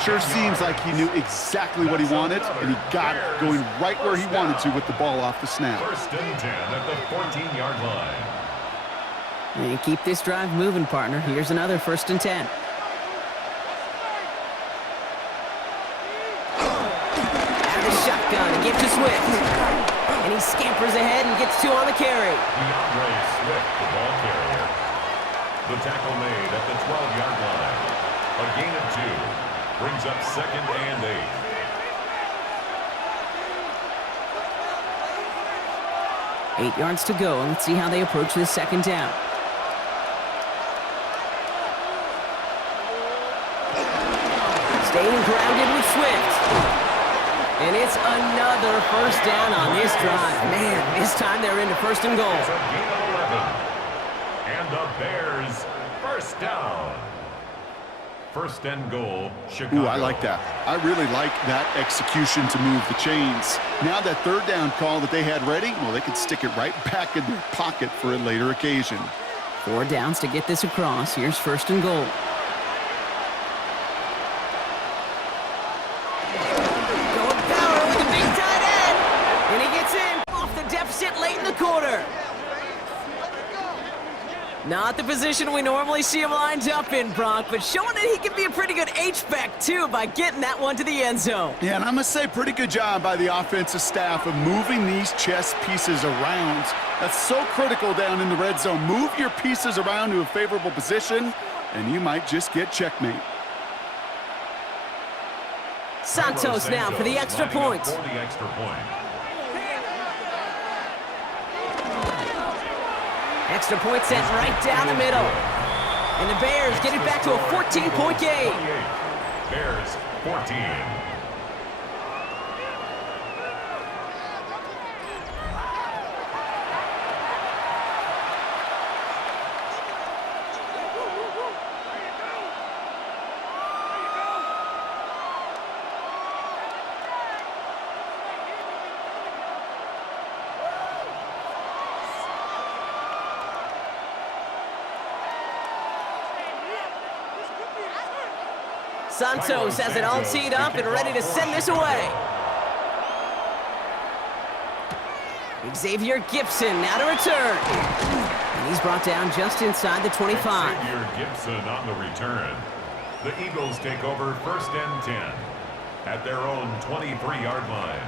Sure seems like he knew exactly what he wanted, and he got it, going right where he wanted to with the ball off the snap. First and 10 at the 14-yard line. And keep this drive moving, partner. Here's another 1st and 10. Out of the shotgun, a give to Swift. And he scampers ahead and gets 2 on the carry. DeAndre Swift, the ball carrier. The tackle made at the 12-yard line. A gain of 2. Brings up 2nd and 8. 8 yards to go. Let's see how they approach this 2nd down. Staying grounded with Swift. And it's another first down on this drive. Man, this time they're into 1st and goal. It's a gain of 11. And the Bears, first down. 1st and goal, Chicago. Ooh, I like that. I really like that execution to move the chains. Now that 3rd down call that they had ready, well, they could stick it right back in their pocket for a later occasion. 4 downs to get this across. Here's 1st and goal. Going power with the big tight end. And he gets in off the deficit late in the quarter. Not the position we normally see him lined up in, Brock, but showing that he can be a pretty good H-back, too, by getting that one to the end zone. Yeah, and I must say, pretty good job by the offensive staff of moving these chess pieces around. That's so critical down in the red zone. Move your pieces around to a favorable position, and you might just get checkmate. Santos now for the extra point. For the extra point. Extra point sent right down the middle. And the Bears get it back to a 14-point game. Bears 14. Santos has it all teed up and ready to send this away. Xavier Gibson now to return. And he's brought down just inside the 25. Xavier Gibson on the return. The Eagles take over 1st and 10 at their own 23-yard line.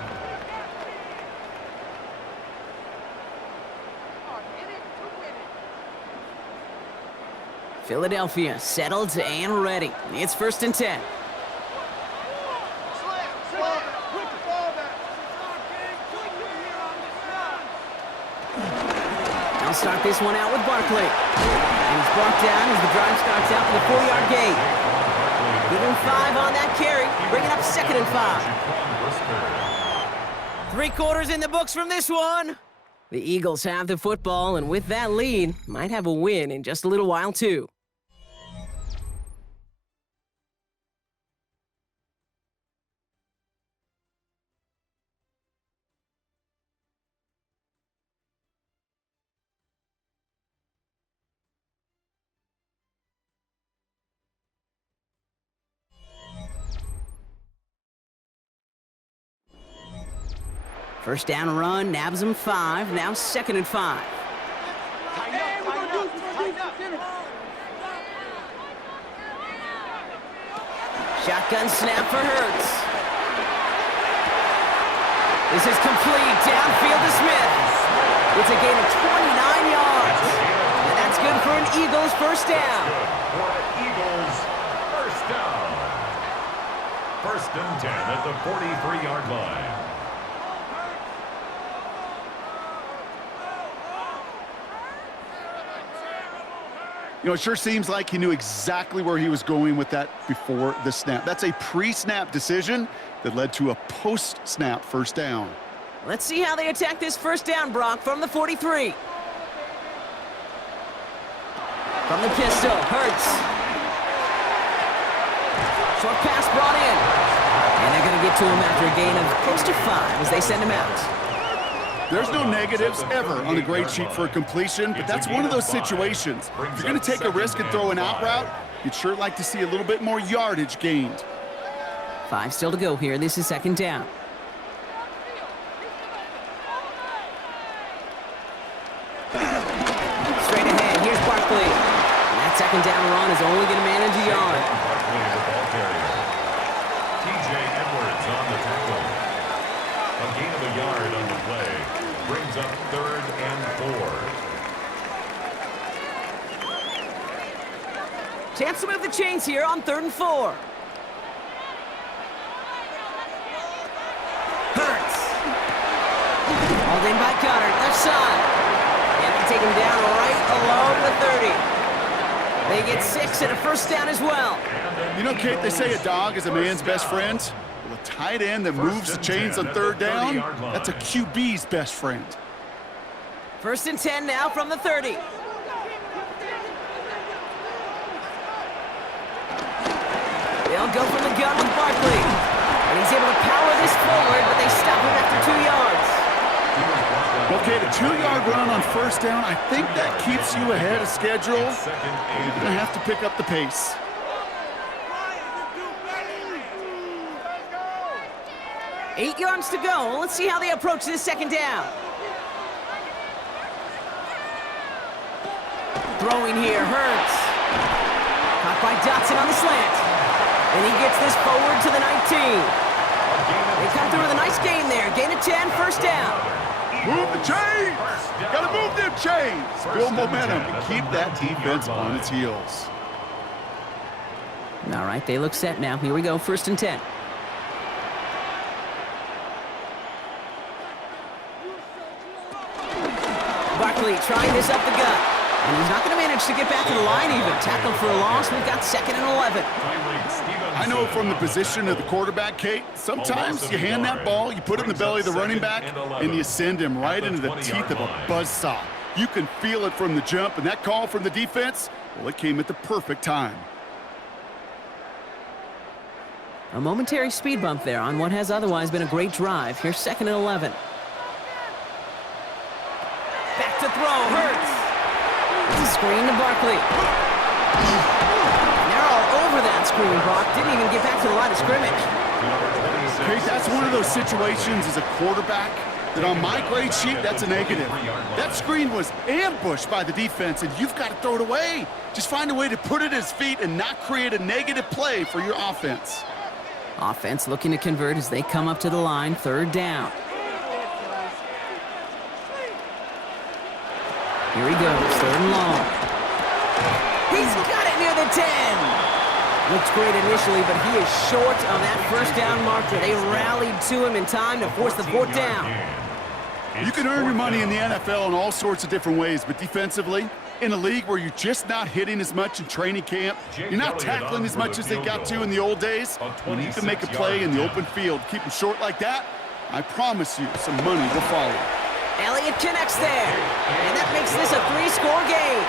Philadelphia settled and ready. It's 1st and 10. Now They'll start this one out with Barkley. And he's brought down as the drive starts out for the 4-yard gain. Give him 5 on that carry, bringing up 2nd and 5. 3 quarters in the books from this one. The Eagles have the football, and with that lead, might have a win in just a little while, too. First down run, nabs him 5, now 2nd and 5. Shotgun snap for Hurts. This is complete, downfield to Smith. It's a gain of 29 yards. And that's good for an Eagles first down. For an Eagles first down. 1st and 10 at the 43-yard line. You know, it sure seems like he knew exactly where he was going with that before the snap. That's a pre-snap decision that led to a post-snap first down. Let's see how they attack this first down, Brock, from the 43. From the pistol, Hurts. Short pass brought in. And they're going to get to him after a gain of close to 5 as they send him out. There's no negatives ever on the grade sheet for a completion, but that's one of those situations. If you're going to take a risk and throw an out route, you'd sure like to see a little bit more yardage gained. 5 still to go here. This is 2nd down. Straight ahead. Here's Barkley. And that 2nd down run is only going to manage a yard. Barkley, the ball carrier. T.J. Edwards on the tackle. A gain of a yard on the play. Brings up 3rd and 4. Chance to move the chains here on 3rd and 4. Hurts. Hauled in by Goddard, left side. And they take him down right along the 30. They get 6 and a first down as well. You know, Kate, they say a dog is a man's best friend. Well, a tight end that moves the chains on 3rd down, that's a QB's best friend. 1st and 10 now from the 30. They'll go from the gun with Barkley. And he's able to power this forward, but they stop him after 2 yards. Okay, the 2-yard run on first down, I think that keeps you ahead of schedule. You're going to have to pick up the pace. Eight yards to go. Let's see how they approach this 2nd down. Throwing here, Hurts. Caught by Dotson on the slant. And he gets this forward to the 19. They come through with a nice gain there. Gain of 10, first down. Move the chains! Gotta move them chains! Build momentum and keep that defense on its heels. All right, they look set now. Here we go, 1st and 10. Barkley trying this up the gut. And he's not going to manage to get back to the line even. Tackled for a loss. We've got 2nd and 11. I know from the position of the quarterback, Kate, sometimes you hand that ball, you put it in the belly of the running back, and you send him right into the teeth of a buzzsaw. You can feel it from the jump, and that call from the defense, well, it came at the perfect time. A momentary speed bump there on what has otherwise been a great drive. Here's 2nd and 11. Back to throw, Hurts. It's a screen to Barkley. And they're all over that screen, Brock. Didn't even get back to the line of scrimmage. Kate, that's one of those situations as a quarterback that on my grade sheet, that's a negative. That screen was ambushed by the defense, and you've got to throw it away. Just find a way to put it at his feet and not create a negative play for your offense. Offense looking to convert as they come up to the line, 3rd down. Here he goes, 3rd and long. He's got it near the 10. Looks great initially, but he is short of that first down marker. They rallied to him in time to force the 4th down. You can earn your money in the NFL in all sorts of different ways, but defensively, in a league where you're just not hitting as much in training camp, you're not tackling as much as they got to in the old days, when you can make a play in the open field, keep them short like that, I promise you some money will follow. Elliott connects there, and that makes this a 3-score game.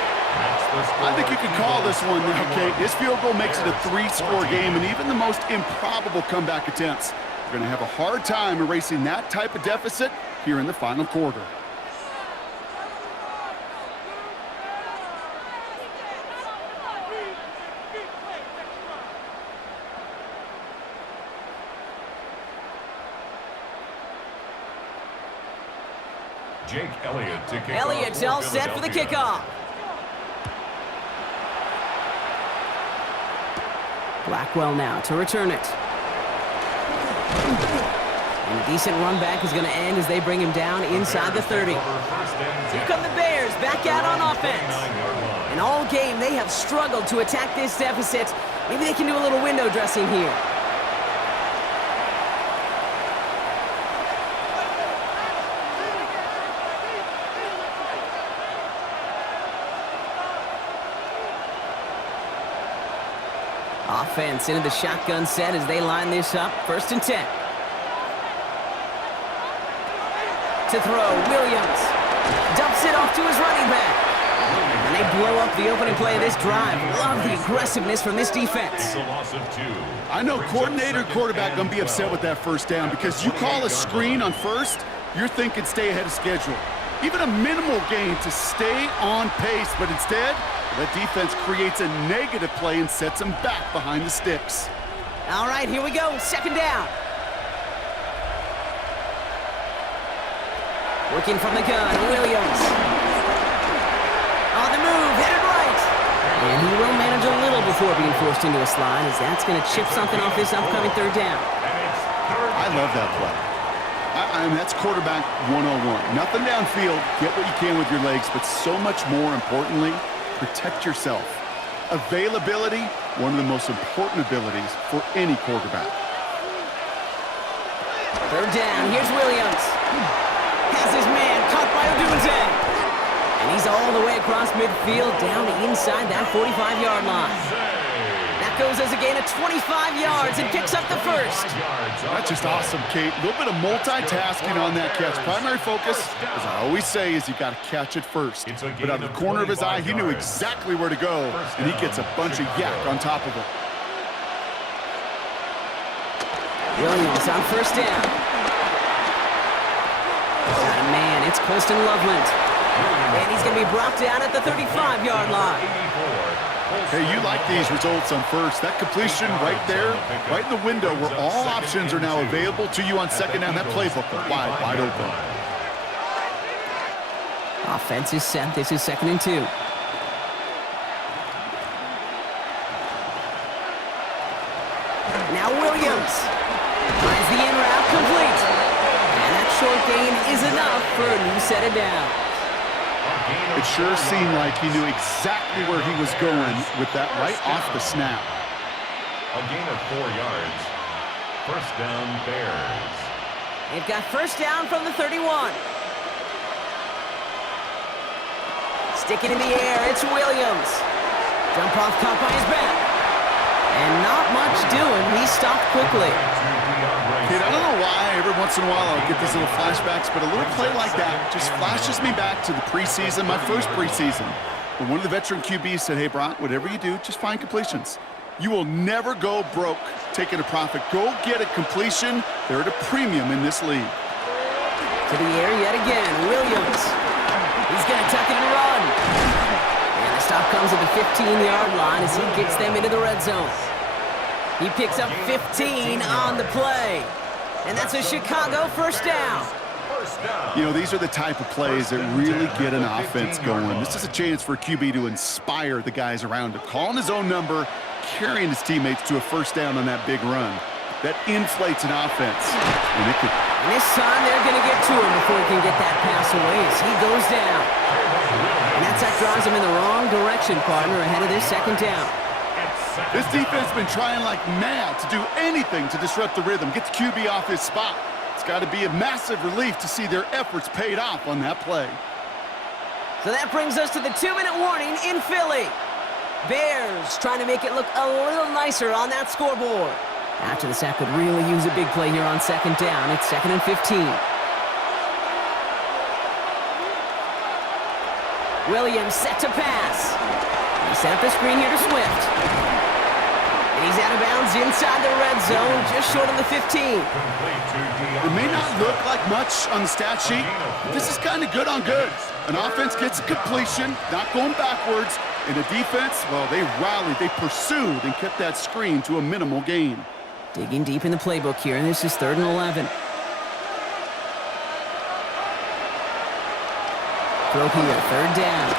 I think you can call this one now, Kate. This field goal makes it a 3-score game, and even the most improbable comeback attempts are going to have a hard time erasing that type of deficit here in the final quarter. Jake Elliott to kick Elliott's all set for the kickoff. Blackwell now to return it. And a decent run back is going to end as they bring him down inside the 30. Here come the Bears back out on offense. And all game they have struggled to attack this deficit. Maybe they can do a little window dressing here. Offense into the shotgun set as they line this up. 1st and 10. To throw, Williams dumps it off to his running back. And they blow up the opening play of this drive. Love the aggressiveness from this defense. I know coordinator and quarterback going to be upset with that 1st down because you call a screen on 1st, you're thinking stay ahead of schedule. Even a minimal gain to stay on pace, but instead, the defense creates a negative play and sets them back behind the sticks. All right, here we go. 2nd down. Working from the gun, Williams. On the move, headed right. And he will manage a little before being forced into a slide, as that's going to chip something off this upcoming 3rd down. I love that play. I mean, that's quarterback 101. Nothing downfield, get what you can with your legs, but so much more importantly, protect yourself. Availability, one of the most important abilities for any quarterback. 3rd down, here's Williams. Has his man caught by Odunze. And he's all the way across midfield, down inside that 45-yard line. That goes as a gain of 25 yards and kicks up the 1st. That's just awesome, Kate. A little bit of multitasking on that catch. Primary focus, as I always say, is you got to catch it first. But out of the corner of his eye, he knew exactly where to go, and he gets a bunch of yak on top of it. Williams on 1st down. Got a man, it's Colston Loveland. And he's going to be brought down at the 35-yard line. Hey, you like these results on 1st. That completion right there, right in the window where all options are now available to you on 2nd down. That playbook wide open. Offense is set. This is 2nd and 2. Now Williams finds the in route complete. And that short gain is enough for a new set of downs. It sure seemed like he knew exactly where he was going with that right off the snap. A gain of 4 yards. 1st down, Bears. They've got 1st down from the 31. Sticking in the air, it's Williams. Jump off caught by his back. And not much doing. He stopped quickly. Kid, I don't know why every once in a while I'll get these little flashbacks, but a little play like that just flashes me back to the preseason, my 1st preseason. When one of the veteran QBs said, hey, Brock, whatever you do, just find completions. You will never go broke taking a profit. Go get a completion. They're at a premium in this league. To the air yet again, Williams. He's going to tuck it and run. And the stop comes at the 15-yard line as he gets them into the red zone. He picks up 15 on the play. And that's a Chicago 1st down. You know, these are the type of plays that really get an offense going. This is a chance for a QB to inspire the guys around him. Calling his own number, carrying his teammates to a 1st down on that big run. That inflates an offense. And this time they're going to get to him before he can get that pass away as he goes down. And that drives him in the wrong direction, partner, ahead of this 2nd down. This defense has been trying like mad to do anything to disrupt the rhythm, get the QB off his spot. It's got to be a massive relief to see their efforts paid off on that play. So that brings us to the 2-minute warning in Philly. Bears trying to make it look a little nicer on that scoreboard. After the sack could really use a big play here on second down. It's 2nd and 15. Williams set to pass. He set up the screen here to Swift. And he's out of bounds inside the red zone, just short of the 15. It may not look like much on the stat sheet, but this is kind of good on good. An offense gets a completion, not going backwards, and the defense, well, they rallied, they pursued, and kept that screen to a minimal gain. Digging deep in the playbook here, and this is 3rd and 11. Throw here, 3rd down.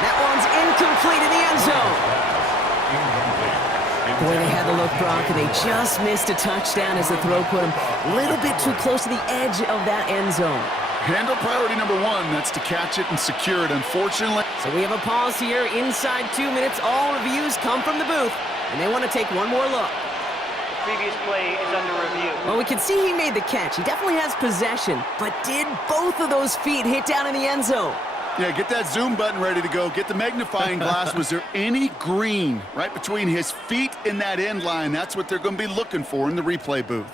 That one's incomplete in the end zone. Boy, they had the look, Brock, and they just missed a touchdown as the throw put them a little bit too close to the edge of that end zone. Handle priority number 1, that's to catch it and secure it, unfortunately. So we have a pause here inside 2 minutes. All reviews come from the booth, and they want to take one more look. The previous play is under review. Well, we can see he made the catch. He definitely has possession, but did both of those feet hit down in the end zone? Yeah, get that zoom button ready to go. Get the magnifying glass. Was there any green right between his feet and that end line? That's what they're going to be looking for in the replay booth.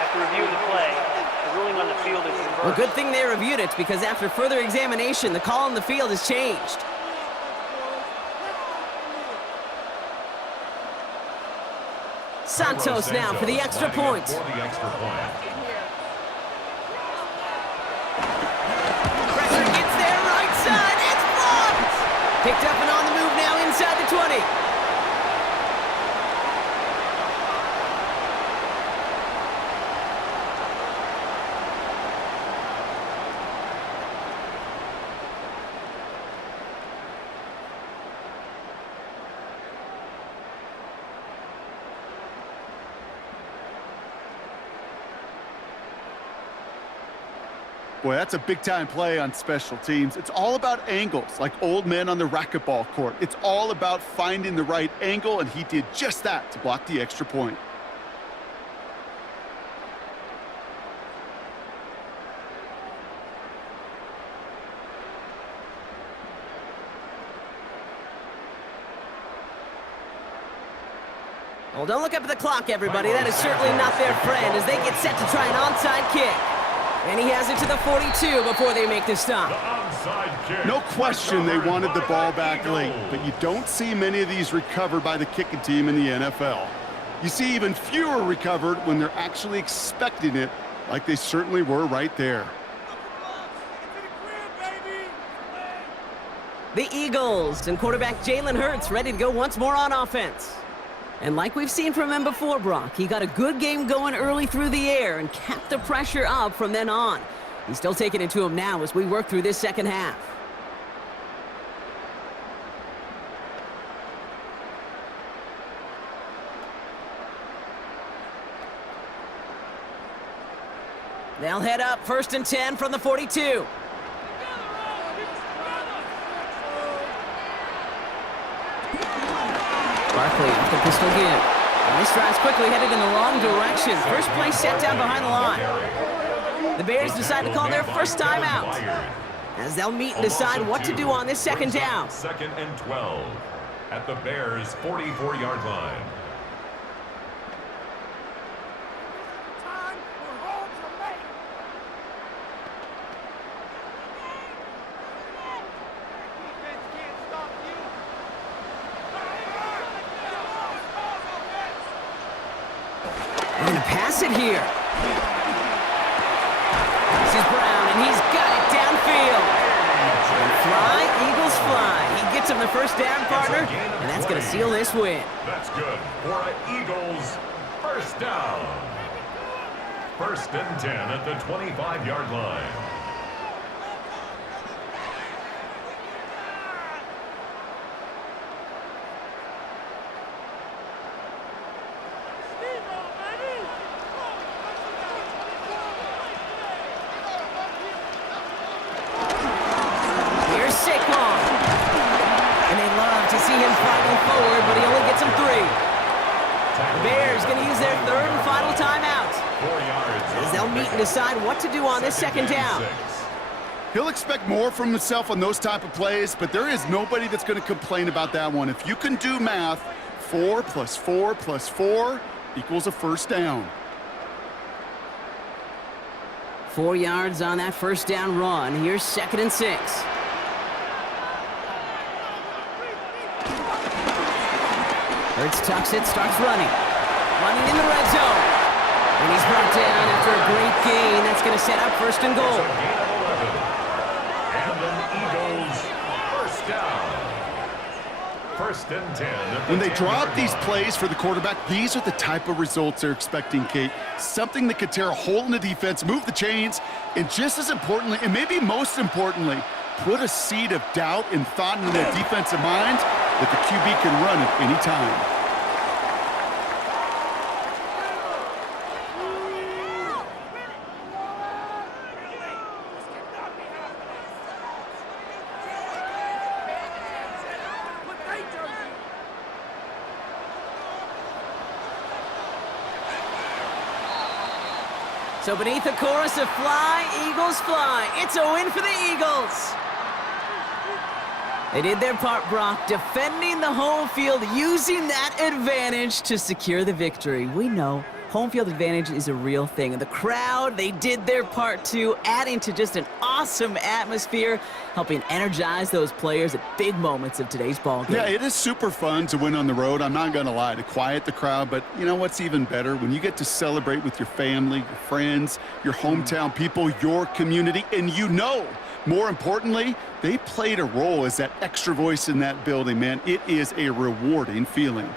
After reviewing the play, the ruling on the field is reversed. Well, good thing they reviewed it, because after further examination, the call on the field has changed. Santos now for the extra point. For the extra point. Pressure gets there, right side, it's blocked! Picked up and on the move now inside the 20. Boy, that's a big-time play on special teams. It's all about angles, like old men on the racquetball court. It's all about finding the right angle, and he did just that to block the extra point. Well, don't look up at the clock, everybody. That is certainly not their friend as they get set to try an onside kick. And he has it to the 42 before they make the stop. No question they wanted the ball back late, but you don't see many of these recovered by the kicking team in the NFL. You see even fewer recovered when they're actually expecting it, like they certainly were right there. The Eagles and quarterback Jalen Hurts ready to go once more on offense. And like we've seen from him before, Brock, he got a good game going early through the air and kept the pressure up from then on. He's still taking it to him now as we work through this second half. They'll head up 1st and 10 from the 42. Barkley off the pistol give. And this drive's quickly headed in the wrong direction. First play set down behind the line. The Bears decide to call their first timeout, as they'll meet and decide what to do on this second down. 2nd and 12 at the Bears' 44-yard line. They're going to pass it here. This is Brown, and he's got it downfield. And fly, Eagles fly. He gets him the first down, partner, and that's going to seal this win. That's good for an Eagles first down. 1st and 10 at the 25-yard line. to see him fighting forward, but he only gets him 3. The Bears going to use their 3rd and final timeout, 4 yards. as they'll meet and decide what to do on this 2nd down. 6. He'll expect more from himself on those type of plays, but there is nobody that's going to complain about that one. If you can do math, 4 + 4 + 4 equals a 1st down. 4 yards on that 1st down run. Here's 2nd and 6. Hurts tucks it, starts running. Running in the red zone. And he's brought down after a great gain. That's going to set up 1st and goal. It's a gain of 11. And an Eagles 1st down. 1st and 10. When they draw up these plays for the quarterback, these are the type of results they're expecting, Kate. Something that could tear a hole in the defense, move the chains, and just as importantly, and maybe most importantly, put a seed of doubt and thought into their defensive minds that the QB can run at any time. So beneath the chorus of Fly, Eagles Fly, it's a win for the Eagles. They did their part, Brock, defending the home field, using that advantage to secure the victory. We know home field advantage is a real thing. And the crowd, they did their part too, adding to just an awesome atmosphere, helping energize those players at big moments of today's ball game. Yeah, it is super fun to win on the road. I'm not going to lie, to quiet the crowd. But you know what's even better? When you get to celebrate with your family, your friends, your hometown people, your community, and you know, more importantly, they played a role as that extra voice in that building, man. It is a rewarding feeling.